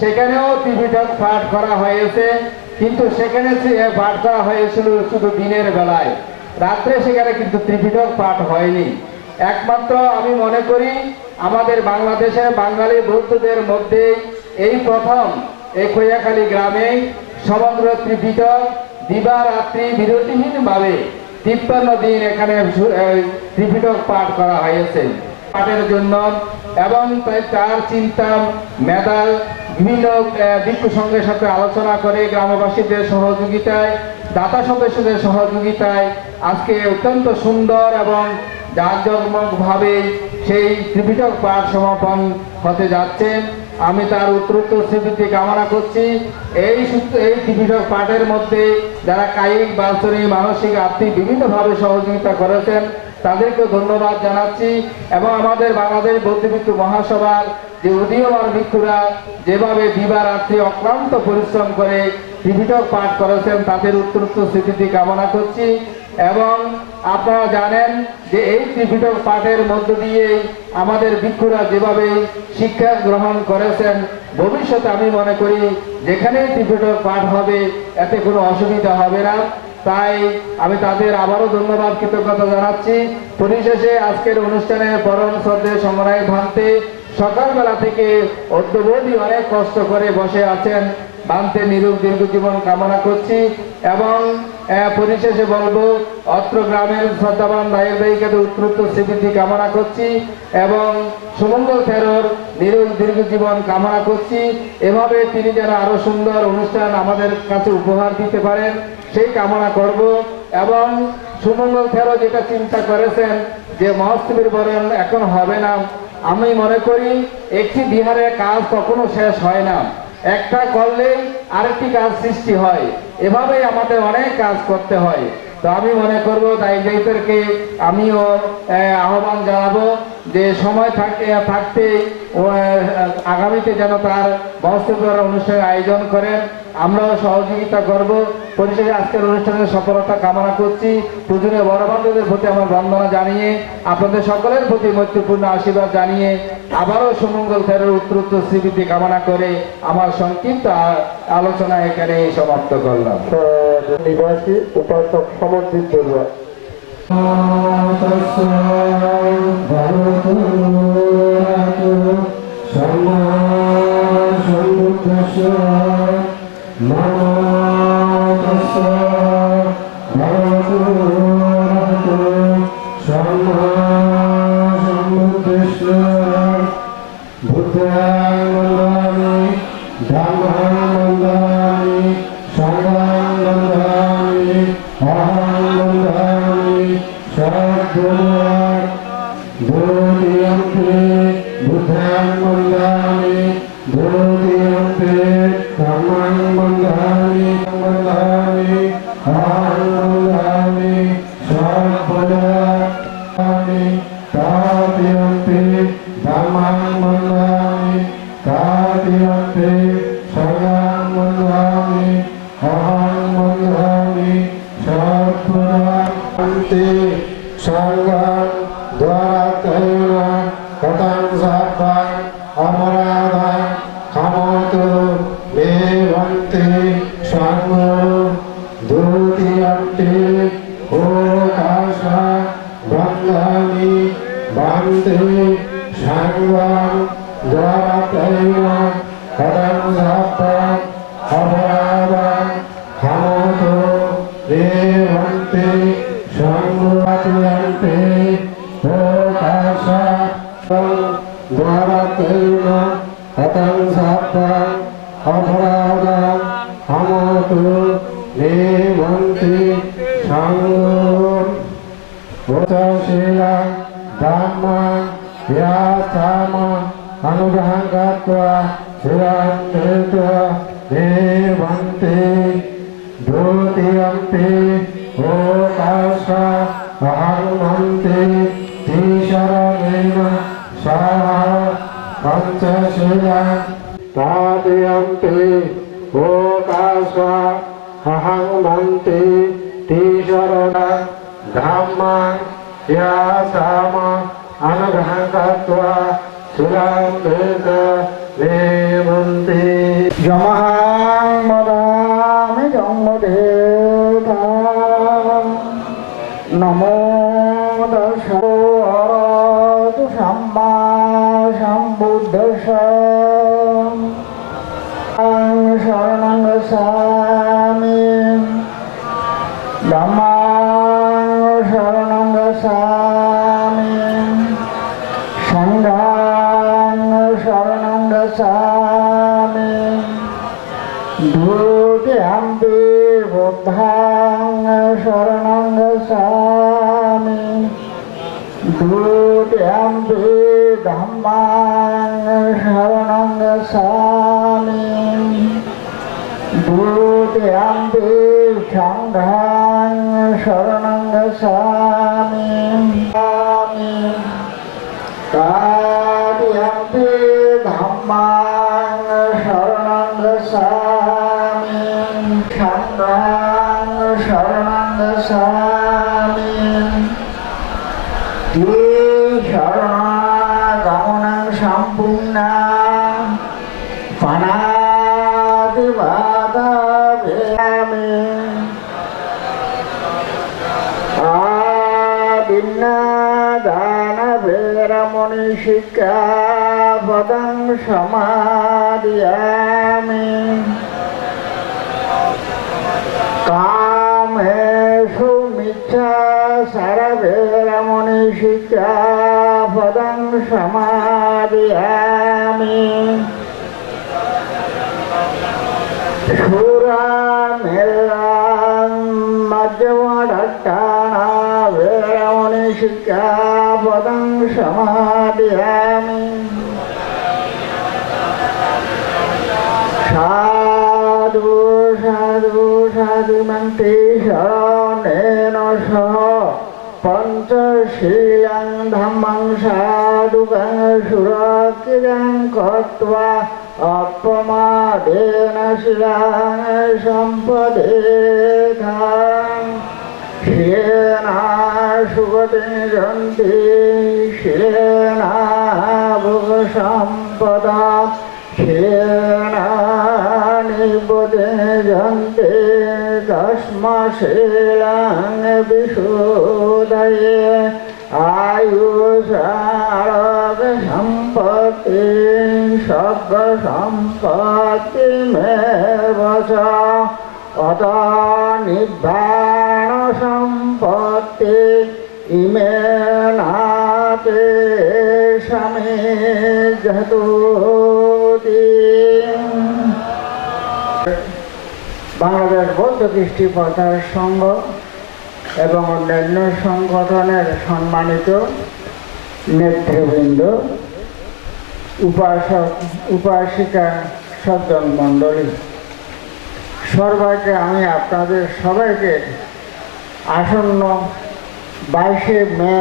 সেখানেও ত্রিপিটক পাঠ করা হয়েছে, কিন্তু সেখানে পাঠ করা হয়েছিল শুধু দিনের বেলায়, রাত্রে সেখানে কিন্তু ত্রিপিটক পাঠ হয়নি। একমাত্র আমি মনে করি আমাদের বাংলাদেশের বাঙালি বৌদ্ধদের মধ্যে এই প্রথম এই খৈয়াখালী গ্রামে সমগ্র ত্রিপিটক দিবারাত্রি বিরতিহীনভাবে 53 দিন এখানে ত্রিপিটক পাঠ করা হয়েছে পাঠের জন্য। এবং তার চিন্তা মেধা বিভিন্ন ভিক্ষু সংঘের সাথে আলোচনা করে গ্রামবাসীদের সহযোগিতায় দাতা সদস্যদের সহযোগিতায় আজকে অত্যন্ত সুন্দর এবং জাঁকজমকভাবে সেই ত্রিপিটক পাঠ সমাপন হতে যাচ্ছে। আমি তার উত্তরোত্তর স্বীকৃতি কামনা করছি। এই ত্রিপিটক পাঠের মধ্যে যারা কায়িক বাস্তরিক মানসিক আর্থিক বিভিন্নভাবে সহযোগিতা করেছেন তাদেরকে ধন্যবাদ জানাচ্ছি। এবং আমাদের বাংলাদেশ বৌদ্ধ ভিক্ষু মহাসভার যে উদীয়মান ভিক্ষুরা যেভাবে দিবারাত্রি অক্লান্ত পরিশ্রম করে ত্রিপিটক পাঠ করেছেন তাদের উত্তরোত্তর স্বীকৃতি কামনা করছি। এবং আপনারা জানেন যে এই ত্রিপিটক পাঠের মধ্য দিয়ে আমাদের ভিক্ষুরা যেভাবে শিক্ষা গ্রহণ করেছেন, ভবিষ্যতে আমি মনে করি যেখানেই ত্রিপিটক পাঠ হবে এতে কোনো অসুবিধা হবে না। তাই আমি তাদের আবারও ধন্যবাদ কৃতজ্ঞতা জানাচ্ছি। পরিশেষে আজকের অনুষ্ঠানের পরম শ্রদ্ধেয় সংগ্রাহী ভান্তে সকালবেলা থেকে অদ্যবধি অনেক কষ্ট করে বসে আছেন, ভান্তে নিরোগ দীর্ঘ জীবন কামনা করছি। এবং পরিশেষে বলবো অত্র গ্রামের শ্রদ্ধাবান দায়ের দায়িকাতে উত্তরোত্তর স্বীকৃতি কামনা করছি এবং সুমঙ্গল ফেরোর নিরোগ দীর্ঘ জীবন কামনা করছি। এভাবে তিনি যেন আরো সুন্দর অনুষ্ঠান আমাদের কাছে উপহার দিতে পারেন সেই কামনা করব। এবং সুমঙ্গল ফেরো যেটা চিন্তা করেছেন যে মহোৎসবের বরণ এখন হবে না, আমি মনে করি একটি বিহারের কাজ কখনো শেষ হয় না, একটা করলেই আরেকটি কাজ সৃষ্টি হয়, এভাবেই আমাদের অনেক কাজ করতে হয়। তো আমি মনে করবো দায়ীদেরকে আমিও আহ্বান জানাবো যে সময় থাকতে আগামীতে যেন তার বাস্তবের অনুষ্ঠানের আয়োজন করেন, আমরাও সহযোগিতা করব। পরিশেষে আজকের অনুষ্ঠানের সফলতা কামনা করছি। পূজনীয় বড় বান্ধবদের প্রতি আমার বন্দনা জানিয়ে, আপনাদের সকলের প্রতি মৈত্রীপূর্ণ আশীর্বাদ জানিয়ে, আবারও সুমঙ্গল ফেরের উত্তরোত্তর শ্রীবৃদ্ধি কামনা করে আমার সংক্ষিপ্ত আলোচনা এখানে সমাপ্ত করলাম। নিবাসী উপাসক সমর্জিত বড়ুয়া। पंचशीलं धम्मं पादुकं सुरक्षितं कृत्वा अपमादेन शिलां सम्पदेथाम् शिलेना सुगतिं जन्ति शिलेना भोगसम्पदा शिलेना निबोधे जन्ते कस्मशीलं विशोधये आयुषारोग सम्पत्ति सर्व सम्पत्ति में वचा अता निब्बाण सम्पत्ति इमे नाते समे जतोति। বাংলাদেশ বৌদ্ধ কৃষ্টি প্রচার সংঘ এবং অন্যান্য সংগঠনের সম্মানিত নেতৃবৃন্দ, উপাসক উপাসিকা সজ্জন মণ্ডলী, সর্বাইকে আমি আপনাদের সবাইকে আসন্ন 22শে মে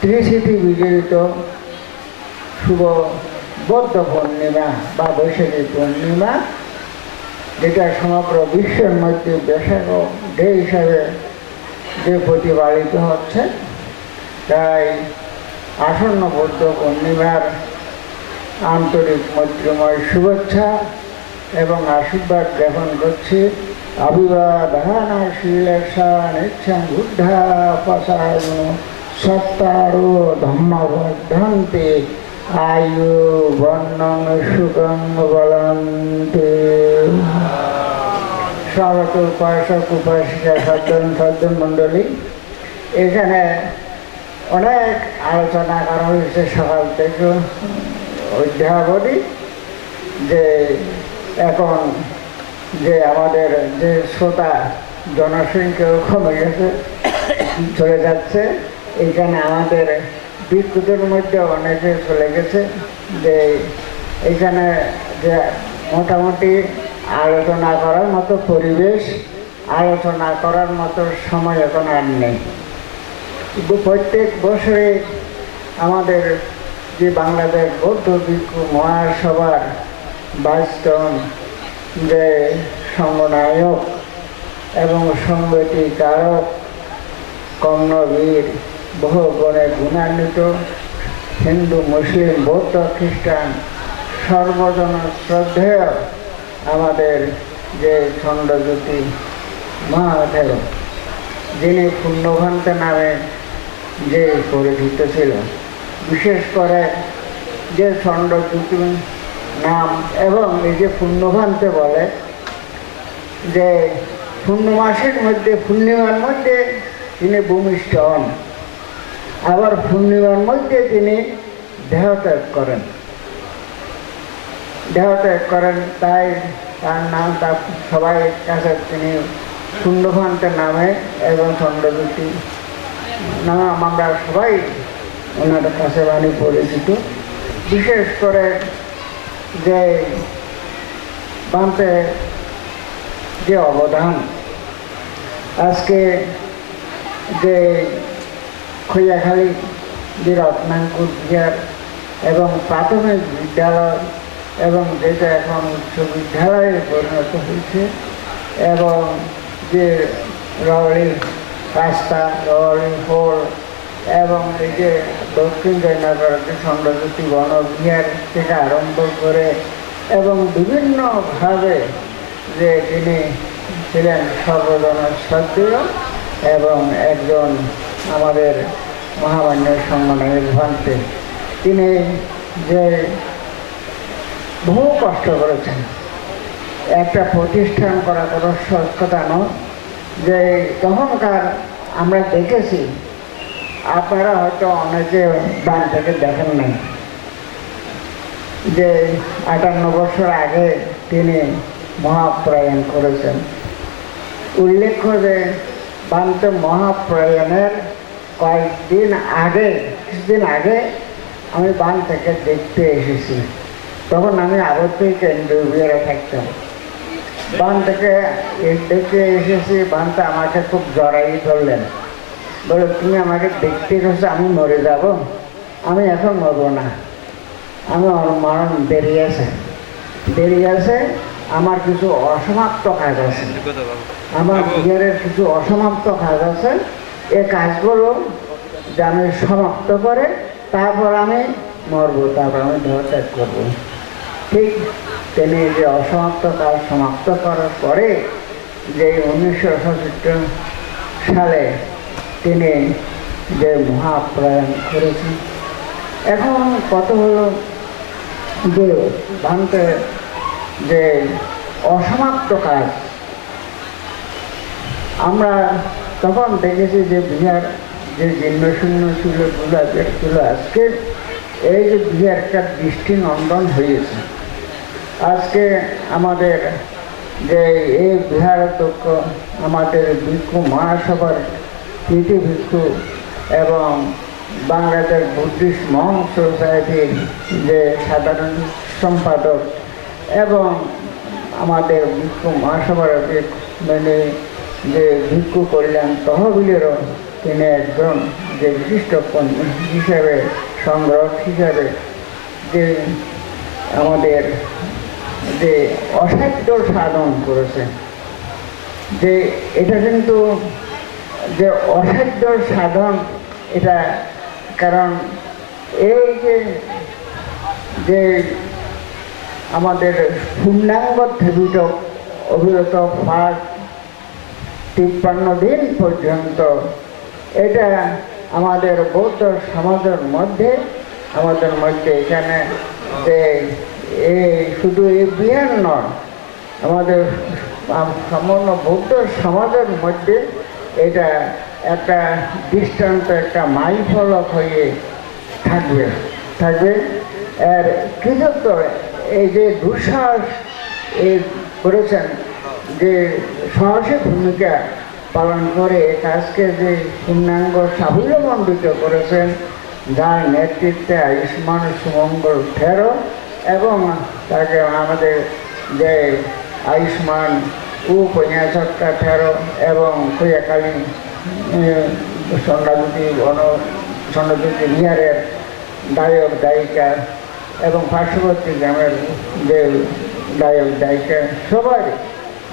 ত্রিশিতি বিজড়িত শুভ বৌদ্ধ পূর্ণিমা বা বৈশাখী পূর্ণিমা, যেটা সমগ্র বিশ্বের মধ্যে বেশাক ডে হিসাবে যে প্রতিপালিত হচ্ছে, তাই আসন্ন বৌদ্ধ পূর্ণিমার আন্তরিক মৈত্রময় শুভেচ্ছা এবং আশীর্বাদ জ্ঞাপন করছি। অভিবাদনা শিলেশা নিচ্ছাং বুদ্ধা পসায়ন সত্তারো ধম্মবর্ধন্তে আয়ু বর্ণং সুখং বলন্তে। স্বাগত উপাসক উপাসিকা সজ্জন মণ্ডলী, এখানে অনেক আলোচনা করা হয়েছে সকাল থেকে অধ্যাবধি, যে এখন যে আমাদের যে শ্রোতা জনসংখ্যা কমে গেছে, চলে যাচ্ছে। এইখানে আমাদের বিদ্যুতের মধ্যে অনেকে চলে গেছে, যে এইখানে যে মোটামুটি আলোচনা করার মতো পরিবেশ, আলোচনা করার মতো সময় এখন আর নেই। প্রত্যেক বছরে আমাদের যে বাংলাদেশ বৌদ্ধ ভিক্ষু মহাসভার 22তম যে সংগনায়ক এবং সংগতিকারক কর্ণবীর, বহু গুণে গুণান্বিত হিন্দু মুসলিম বৌদ্ধ খ্রিস্টান সর্বজন শ্রদ্ধেয় আমাদের যে চন্দ্রজ্যোতি মহাদেব, যিনি পুণ্যভান্তে নামে যে পরিচিত ছিল, বিশেষ করে যে চন্দ্রজ্যোতি নাম এবং এই যে পুণ্যভান্তে বলে, যে পূর্ণমাসের মধ্যে পূর্ণিমার মধ্যে তিনি ভূমিষ্ঠ হন, আবার পূর্ণিমার মধ্যে তিনি দেহত্যাগ করেন, তাই তার নাম তার সবাই কাছে তিনি পূর্ণভান্তের নামে এবং চন্দ্রজ্যোতি নামে আমরা সবাই ওনার কাছে বাণী পরিচিত। বিশেষ করে যে ভান্তে যে অবদান, আজকে যে খৈয়াখালী যে রত্নাঙ্কুর বিহার এবং প্রাথমিক বিদ্যালয় এবং যেটা এখন উচ্চ বিদ্যালয়ে পরিণত হয়েছে, এবং যে রওয়ালি রাস্তা, রওয়ালি হোল এবং এই যে দক্ষিণ জয়নগরের চন্দ্রজ্যোতি বনবিহার থেকে আরম্ভ করে এবং বিভিন্নভাবে যে তিনি ছিলেন সর্বজন শ্রদ্ধেয় এবং একজন আমাদের মহামান্য সম্মানের ভান্তে, তিনি যে বহু কষ্ট করেছেন। একটা প্রতিষ্ঠান করা কোনো সহজ কথা নয়, যে তখনকার আমরা দেখেছি, আপনারা হয়তো অনেকে বান থেকে দেখেন নাই, যে 58 বছর আগে তিনি মহাপ্রয়াণ করেছেন। উল্লেখ্য যে বান্তে মহাপ্রয়াণের কিছুদিন আগে আমি বান থেকে দেখতে এসেছি। তখন আমি আগতেই কেন্দ্রীয় বিহারে থাকতাম। বান থেকে দেখতে এসেছি, বানটা আমাকে খুব জড়াই ধরলেন, বলে তুমি আমাকে দেখতে গেছো, আমি মরে যাব, আমি এখন মরবো না, আমার মরণ দেরি আছে, আমার কিছু অসমাপ্ত কাজ আছে, আমার বিহারের কিছু অসমাপ্ত কাজ আছে। এই কাজগুলো যে আমি সমাপ্ত করে তারপর আমি মরবো, তারপর আমি দেহত্যাগ করবো। ঠিক তিনি যে অসমাপ্ত কাজ সমাপ্ত করার পরে যে 1967 সালে তিনি যে মহাপ্রয়াণ করেছেন। এখন কত হলো যে ভারতে যে অসমাপ্ত কাজ, আমরা তখন দেখেছি যে বিহার যে জীর্ণশূন্য ছিল ছিল, আজকে এই যে বিহার একটা দৃষ্টিনন্দন হয়েছে। আজকে আমাদের যে এই বিহার অধ্যক্ষ আমাদের ভিক্ষু মহাসভার কৃতি ভিক্ষু এবং বাংলাদেশ বুদ্ধিস্ট মঙ্ক সোসাইটির যে সাধারণ সম্পাদক এবং আমাদের ভিক্ষু মহাসভার মানে যে ভিক্ষু কল্যাণ তহবিলেরও তিনি একজন যে বিশিষ্ট হিসাবে সংগ্রহ হিসাবে যে আমাদের যে অসাধ্য সাধন করেছে, যে এটা কিন্তু যে অসাধ্য সাধন এটা, কারণ এই যে আমাদের পূর্ণাঙ্গ ত্রিপিট অবিরত পাঠ 53 দিন পর্যন্ত, এটা আমাদের বৌদ্ধ সমাজের মধ্যে এখানে যে এই শুধু এই বিহার নয়, আমাদের সম্পূর্ণ বৌদ্ধ সমাজের মধ্যে এটা একটা দৃষ্টান্ত, একটা মাইলফলক হয়ে থাকবে। আর কৃতজ্ঞ এই যে দুঃসাহস এই করেছেন, যে সাহসী ভূমিকা পালন করে কাজকে যে পূর্ণাঙ্গ সাফল্যমণ্ডিত করেছেন, যার নেতৃত্বে আয়ুষ্মান সুমঙ্গল 13 এবং তাকে আমাদের যে আয়ুষ্মান উপন্যাসকা 13 এবং কৈয়াকালী স্বর্ণজ্যোতি বিহারের গায়ক গায়িকা এবং পার্শ্ববর্তী গ্রামের যে গায়ক গায়িকা সবাই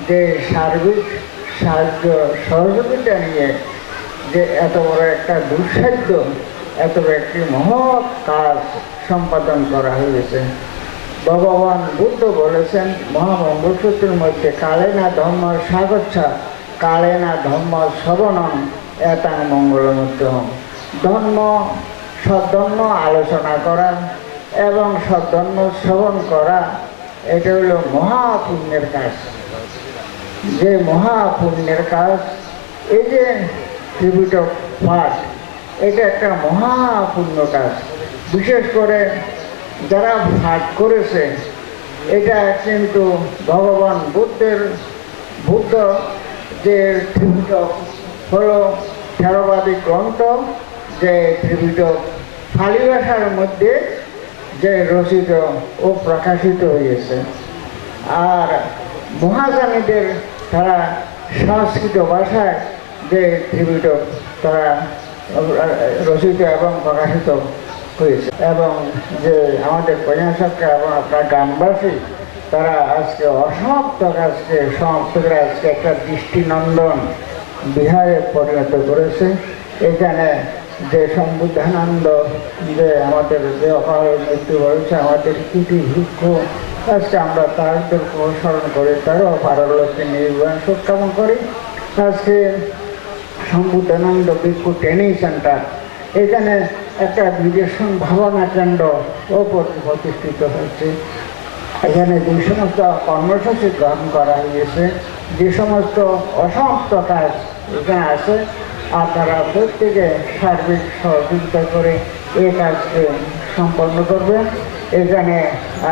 যে সার্বিক সাহায্য সহযোগিতা নিয়ে যে এত বড় একটা দুঃসাধ্য, এত বড় একটি মহৎ কাজ সম্পাদন করা হয়েছে। ভগবান বুদ্ধ বলেছেন মহামঙ্গলসূত্রের মধ্যে, কালে না ধর্ম সাগচ্ছা, কালে না ধর্ম শ্রবণম এতাং মঙ্গলমুত্তম। ধর্ম সদ্ধর্ম আলোচনা করা এবং সদ্ধর্ম শ্রবণ করা, এটা হলো মহাপুণ্যের কাজ। যে মহাপুণ্যের কাজ, এই যে ত্রিপিট পাঠ, এটা একটা মহাপুণ্য কাজ। বিশেষ করে যারা পাঠ করেছে, এটা কিন্তু ভগবান বুদ্ধ যে ত্রিপিট হলো থেরবাদী গ্রন্থ, যে ত্রিপিট পালি ভাষার মধ্যে যে রচিত ও প্রকাশিত হয়েছে। আর মহাজানীদের তারা সংস্কৃত ভাষায় যে ত্রিপিট তারা রচিত এবং প্রকাশিত হয়েছে। এবং যে আমাদের কন্যাসকরা এবং আপনার গ্রামবাসী, তারা আজকে অসমাপ্ত কাজকে সমাপ্ত করে আজকে একটা দৃষ্টিনন্দন বিহারে পরিণত করেছে। এখানে যে সম্বুদ্ধানন্দ যে আমাদের যে অকাল মৃত্যু হয়েছে, আমাদের কৃতি ভিক্ষু, আজকে আমরা তাদেরকে অনুসরণ করি, তারও পারলক্ষ্যে নির্বাণ কামনা করি। আজকে সম্বুদ্ধানন্দ ভিক্ষু ট্রেনিং সেন্টার, এখানে একটা বিদেশন ভাবনা কেন্দ্র ও প্রতিষ্ঠিত হয়েছে। এখানে যে সমস্ত কর্মসূচি গ্রহণ করা হয়েছে, যে সমস্ত অসমাপ্ত কাজ এখানে আছে, আপনারা প্রত্যেকে সার্বিক সহযোগিতা করে এই কাজকে সম্পন্ন করবেন। এখানে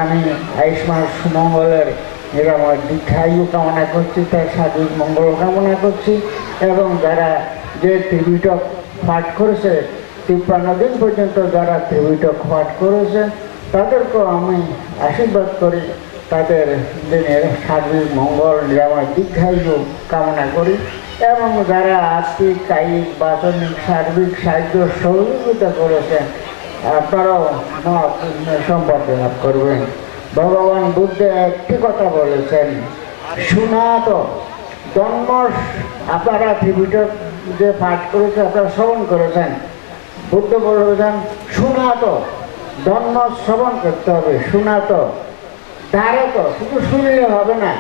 আমি আয়ুষ্মান সুমঙ্গলের নিরাময় দীর্ঘায়ু কামনা করছি, তার সার্বিক মঙ্গল কামনা করছি। এবং যারা যে ত্রিপিট পাঠ করেছে, 53 দিন পর্যন্ত যারা ত্রিপিট পাঠ করেছে, তাদেরকেও আমি আশীর্বাদ করি, তাদের দিনের সার্বিক মঙ্গল নিরাময় দীর্ঘায়ু কামনা করি। এবং যারা আর্থিক, কায়িক, বাচনিক, সার্বিক সাহায্য সহযোগিতা করেছেন, আপনারাও মহাপুণ্য সম্পর্কে লাভ করবেন। ভগবান বুদ্ধ একটি কথা বলেছেন, সনাত জন্ম, আপনারা ত্রিপিটক যে পাঠ করেছেন, আপনারা শ্রবণ করেছেন, বুদ্ধ বলেছেন সনাত জন্ম শ্রবণ করতে হবে। সনাত ধারিত, শুধু শুনলে হবে না,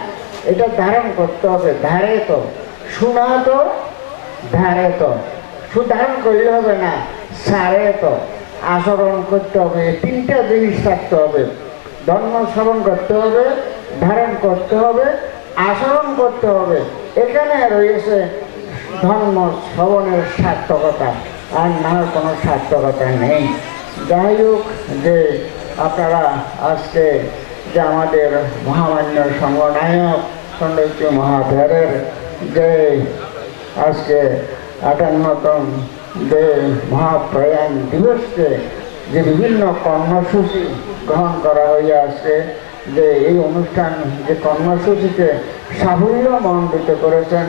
এটা ধারণ করতে হবে। ধারিত, সনাত ধারিত, শুধু ধারণ করলে হবে না, সারিত, আচরণ করতে হবে। তিনটা জিনিস থাকতে হবে, ধর্ম শ্রবণ করতে হবে, ধারণ করতে হবে, আচরণ করতে হবে। এখানে রয়েছে ধর্ম শ্রবণের সার্থকতা, আর না কোনো সার্থকতা নেই। যাই হোক, যে আপনারা আজকে যে আমাদের মহামান্য সংগনায়ক সৌন্দর্য মহাধরের যে আজকে 58তম যে মহাপ্রয়াণ দিবসকে যে বিভিন্ন কর্মসূচি গ্রহণ করা হইয়াছে, যে এই অনুষ্ঠান যে কর্মসূচিকে সাফল্যমণ্ডিত করেছেন,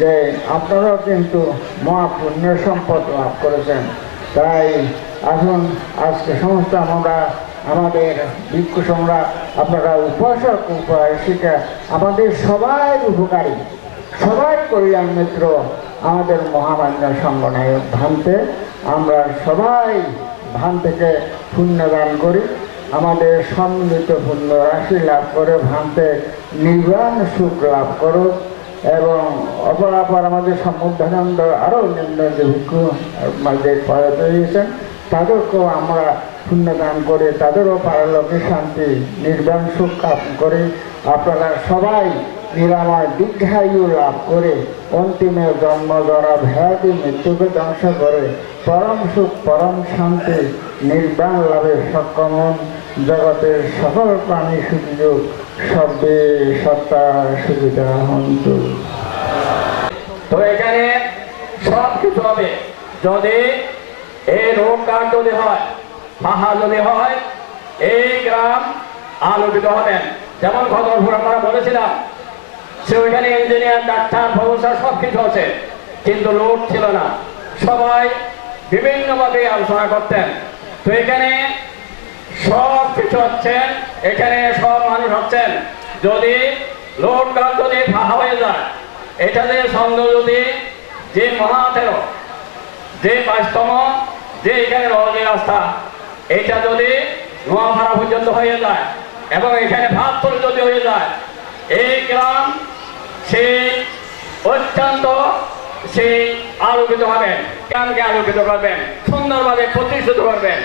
যে আপনারাও কিন্তু মহাপুণ্য সম্পদ লাভ করেছেন। তাই আসুন আজকে সমস্ত আমরা আমাদের ভিক্ষুসংরা, আপনারা উপাসক উপাসিকা, আমাদের সবাই উপকারী, সবাই কল্যাণ মিত্র আমাদের মহামান্য সংগনায়ক ধামতে। আমরা সবাই ধাম থেকে পুণ্যদান করি, আমাদের সম্মিলিত পুণ্য রাশি লাভ করে ভান্তে নির্বাণ সুখ লাভ করুক। এবং অপরাপর আমাদের সম্মুখানন্দ আরও অন্যান্য যে ভিক্ষু আমাদের প্রয়াত হয়েছেন, তাদেরকেও আমরা পুণ্যদান করে তাদেরও পারলৌকে শান্তি নির্বাণ সুখ লাভ করে আপনারা সবাই নিরাময় দীর্ঘায়ু লাভ করে অন্তিমে জন্ম জরা ভ্যাধি মৃত্যুকে ধ্বংস করে পরম সুখ পরম শান্তি নির্বাণ লাভের সক্ষম জগতের সকল প্রাণী সুযোগ সবে সত্তা সুবিধা হন্তু। তো এখানে সব কিছু হবে যদি এই রোগ কার্ড যদি হয়, পাহাড় যদি হয়, এই গ্রাম আলোকিত হবেন। যেমন খদরপুর আমরা বলেছিলাম, সে ওইখানে ইঞ্জিনিয়ার, ডাক্তার, প্রফেসর সব কিছু আছে, কিন্তু লোক ছিল না, সবাই বিভিন্নভাবে আলোচনা করতেন। তো এখানে সব কিছু হচ্ছেন, এখানে সব মানুষ হচ্ছেন। যদি লোক কার্ড যদি ফাঁকা হয়ে যায়, এটাতে সন্দেহ যদি যে মহাতেরো যে 22তম যে এখানে রহস্য রাস্তা, এটা যদি নোয়াপাড়া পর্যন্ত হয়ে যায় এবং এখানে ভাতপুর যদি হয়ে যায়, এই গ্রাম সেই অত্যন্ত সেই আলোকিত হবেন, গ্রামকে আলোকিত করবেন, সুন্দরভাবে প্রতিষ্ঠিত করবেন।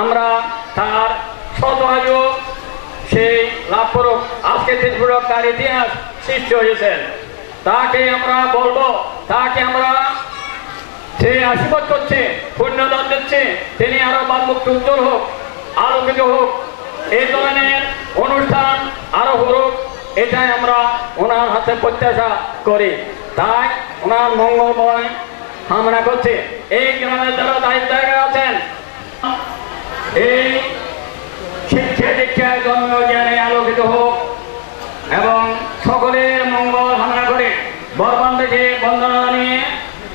আমরা তার শতভাগী সেই লাভ করুক। আজকে ত্রিপুরা তার ইতিহাস সৃষ্টি হয়েছেন, তাকে আমরা বলবো, তাকে আমরা সে আশীর্বাদ করছে, পুণ্যদান দিচ্ছে, তিনি আরো বাদমুক্ত উজ্জ্বল হোক, আলোকিত হোক, এই ধরনের অনুষ্ঠান আরো হোক, এটাই আমরা ওনার হাতে প্রত্যাশা করি। তাই ওনার মঙ্গলময় কামনা করছি। এই গ্রামের যারা দায়িত্বে আছেন, এই শিক্ষা দীক্ষায় জন্ম জ্ঞানে আলোকিত হোক এবং সকলের মঙ্গল কামনা করে বরবান থেকে বন্দনা জানিয়ে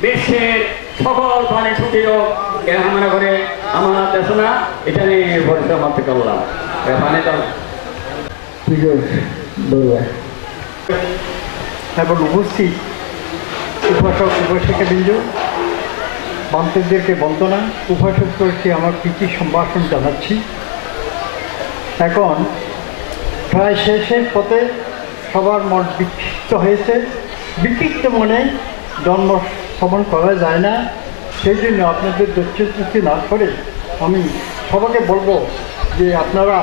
বিশ্বের সকল প্রাণী সুখী হোক এ কামনা করে আমার দেশনা এটা নিয়ে পরিশ্রম করতে করলাম। এবং উপস্থিত উপাসক উপাসিকাবৃন্দ, বান্তিদেরকে বন্দনা, উপাসক করছি আমার প্রীতি সম্ভাষণ জানাচ্ছি। এখন প্রায় শেষের পথে সবার মন বিক্ষিপ্ত হয়েছে। বিক্ষিপ্ত মনে জন্ম শ্রবণ করা যায় না, সেই জন্য আপনাদের দস্যুতি না করে আমি সবাইকে বলবো যে আপনারা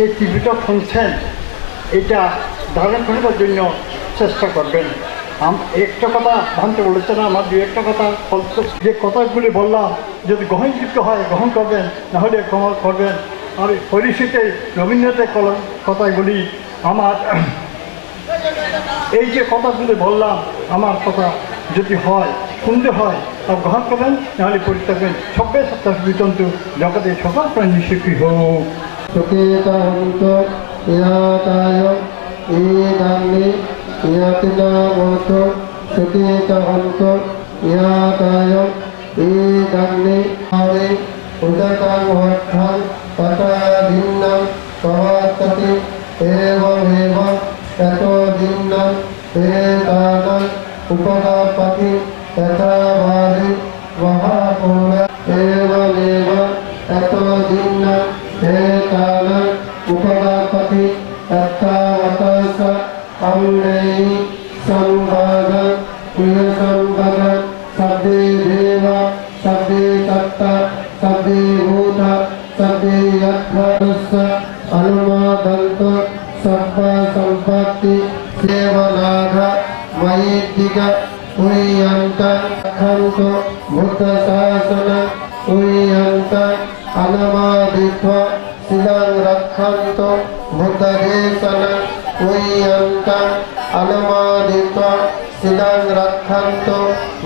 এই টিভিটা শুনছেন, এটা ধারণ করবার জন্য চেষ্টা করবেন। একটা কথা ভাঙতে বলেছে না, আমার দু একটা কথা যে কথাগুলি বললাম যদি গ্রহণযোগ্য হয় গ্রহণ করবেন, নাহলে গ্রহণ করবেন। আর পরিস্থিতি রবীন্দ্রনাথের কথাগুলি আমার এই যে কথাগুলি বললাম, আমার কথা যদি হয় শুনতে হয় তা গ্রহণ করবেন, নাহলে পরিত্যাগবেন। সব্যে সত্তা বিতন্তু জগতে সকল প্রাণী সুখী হোক। সুখেতাহন্ত ইয়াতায় ইদামি ইয়াতিনামত সুখেতাহন্ত ইয়াতায় ইদামি আরে उदकं वर्थं तथा भिन्नं प्रवर्तते एवमेव ततो भिन्नं एतादन् उपगापति तथा वारि महापूर्ण एवमेव ततो भिन्नं एतादन् उपगापति तथा वतस अम्नेहि संवाद प्रिय संवाद सब्दे देव सब्दे तत्ता सब्दे भूत सब्दे यत्थस्य अनुमादन्त सब्ब सम्पत्ति सेवनाथ मयिद्दिग उय्यन्त खन्त बुद्ध शासन उय्यन्त अनमादित्व शिलं रक्षन्त बुद्ध देशन उय्यन्त अनमादित्व शिलं रक्षन्त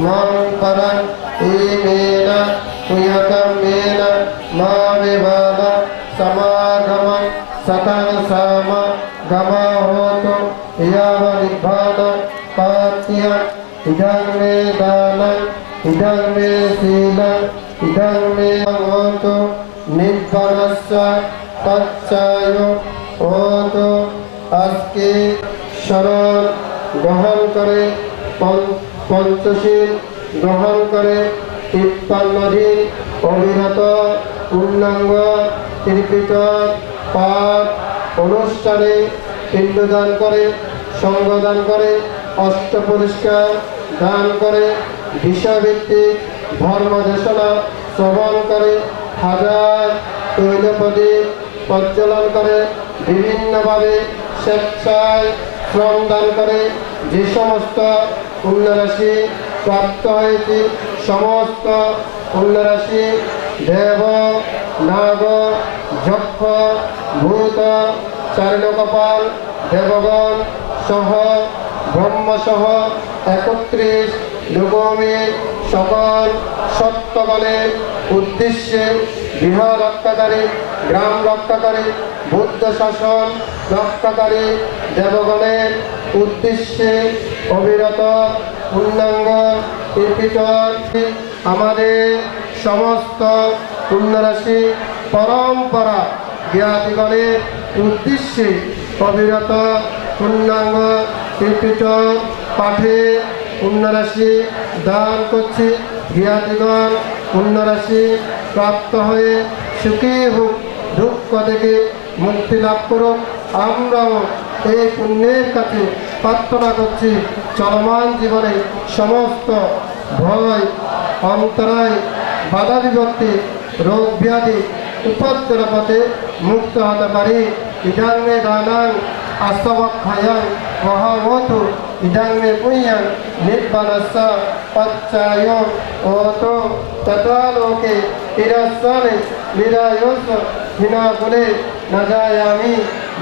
मां करन् इमेन उयकमेन मा विवाद समागमं सतं साम गमा होतु याव निब्बान पात्य इदं मे दानं इदं मे शीलं इदं मे होतु निब्बानस्य तच्चायो होतु আজকে শরণ গ্রহণ করে পঞ্চশীল গ্রহণ করে 53 দিন অবিরত পূর্ণাঙ্গ ত্রিপিটক পাঠ অনুষ্ঠানে পিণ্ডদান করে সঙ্গদান করে অষ্ট পুরস্কার দান করে বিষয়ভিত্তিক ধর্মদেশনা শ্রবণ করে হাজার তৈলপদী প্রজ্বলন করে বিভিন্নভাবে স্বেচ্ছায় শ্রম দান করে যে সমস্ত পুণ্যরাশি প্রাপ্ত হয়েছে সমস্ত পুণ্যরাশি দেব নাগ যক্ষ ভূত চারণকপাল দেবগণ সহ ব্রহ্মসহ 31 লোকমের সকল সত্যগণের উদ্দেশ্যে গৃহ রক্ষাকারী গ্রাম রক্ষাকারী বুদ্ধ শাসন রক্ষাকারী দেবগণের উদ্দেশ্যে অবিরত পূর্ণাঙ্গ ত্রিপিটক আমাদের সমস্ত পুণ্যরাশি পরম্পরা জ্ঞাতিগণের উদ্দেশ্যে অবিরত পূর্ণাঙ্গ ত্রিপিটক পাঠে পুণ্যরাশি দান করছি জ্ঞাতিগণ পুণ্যরাশি প্রাপ্ত হয়ে সুখী হোক দুঃখ থেকে মুক্তি লাভ করুক আমরাও এই পুণ্যের কাছে প্রার্থনা করছি চলমান জীবনে সমস্ত ভয় অন্তরায় বাধা বিপত্তি রোগ ব্যাধি উপদ্রবতে মুক্ত হতে পারি ইদাং মে দানাং আস্তবক্ষায়াং মহামতু ইদাং মে পুণ্যাং নিব্বানস্য পচ্চায় ওতো তথা লোকে ইরস্বানে নিরায়স হিনাকুলে ন যায়ামি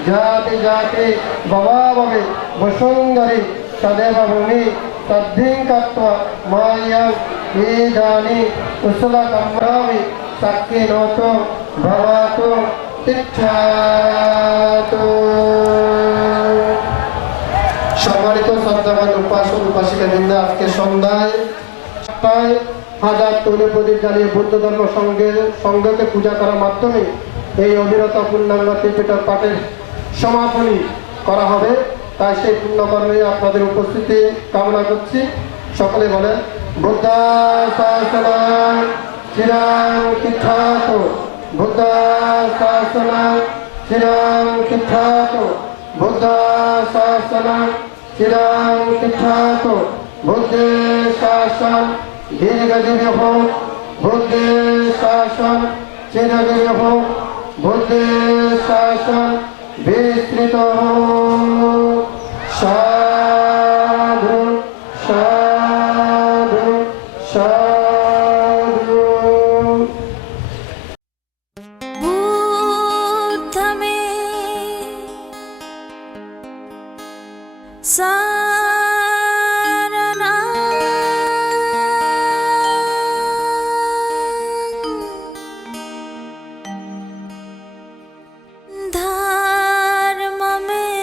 জাতি জাতি ভবাভবে বসুন্ধরি তদেব ভূমি তদ্ধিং কত্বা মায়াং ইদানি কুশলকম্রামি সাক্ষিণোতো ভবাতো তিষ্ঠাতো। সম্মানিত শ্রদ্ধাবান উপাসক উপাসিকা বৃন্দ, আজকে সন্ধ্যায় হাজার তৈরি প্রদীপ জ্বালিয়ে বৌদ্ধ ধর্ম সংঘকে পূজা করার মাধ্যমে এই অবিরত পূর্ণাঙ্গ ত্রিপিটক পাঠের সমাপনী করা হবে। তাই সেই পুণ্যকর্মে আপনাদের উপস্থিতি কামনা করছি। সকলে বলেন বুদ্ধা শাসনাং চিরাং তিষ্ঠাত, বুদ্ধা শাসনাং চিরাং তিষ্ঠাত, বুদ্ধা শাসনাং চিরাং তিষ্ঠাত, বুদ্ধের শাসন দীর্ঘজীবী হোক, বুদ্ধের শাসন চিরজীবী হোক, বুদ্ধের শাসন বিস্তৃত হোক। সাধু সাধু সাধু। बुद्ध में धर्म में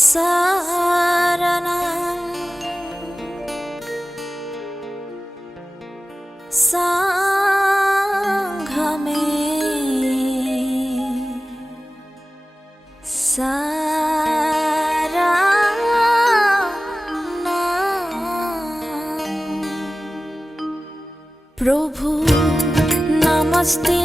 शरणं संग में सारा नाम प्रभु नमस्ते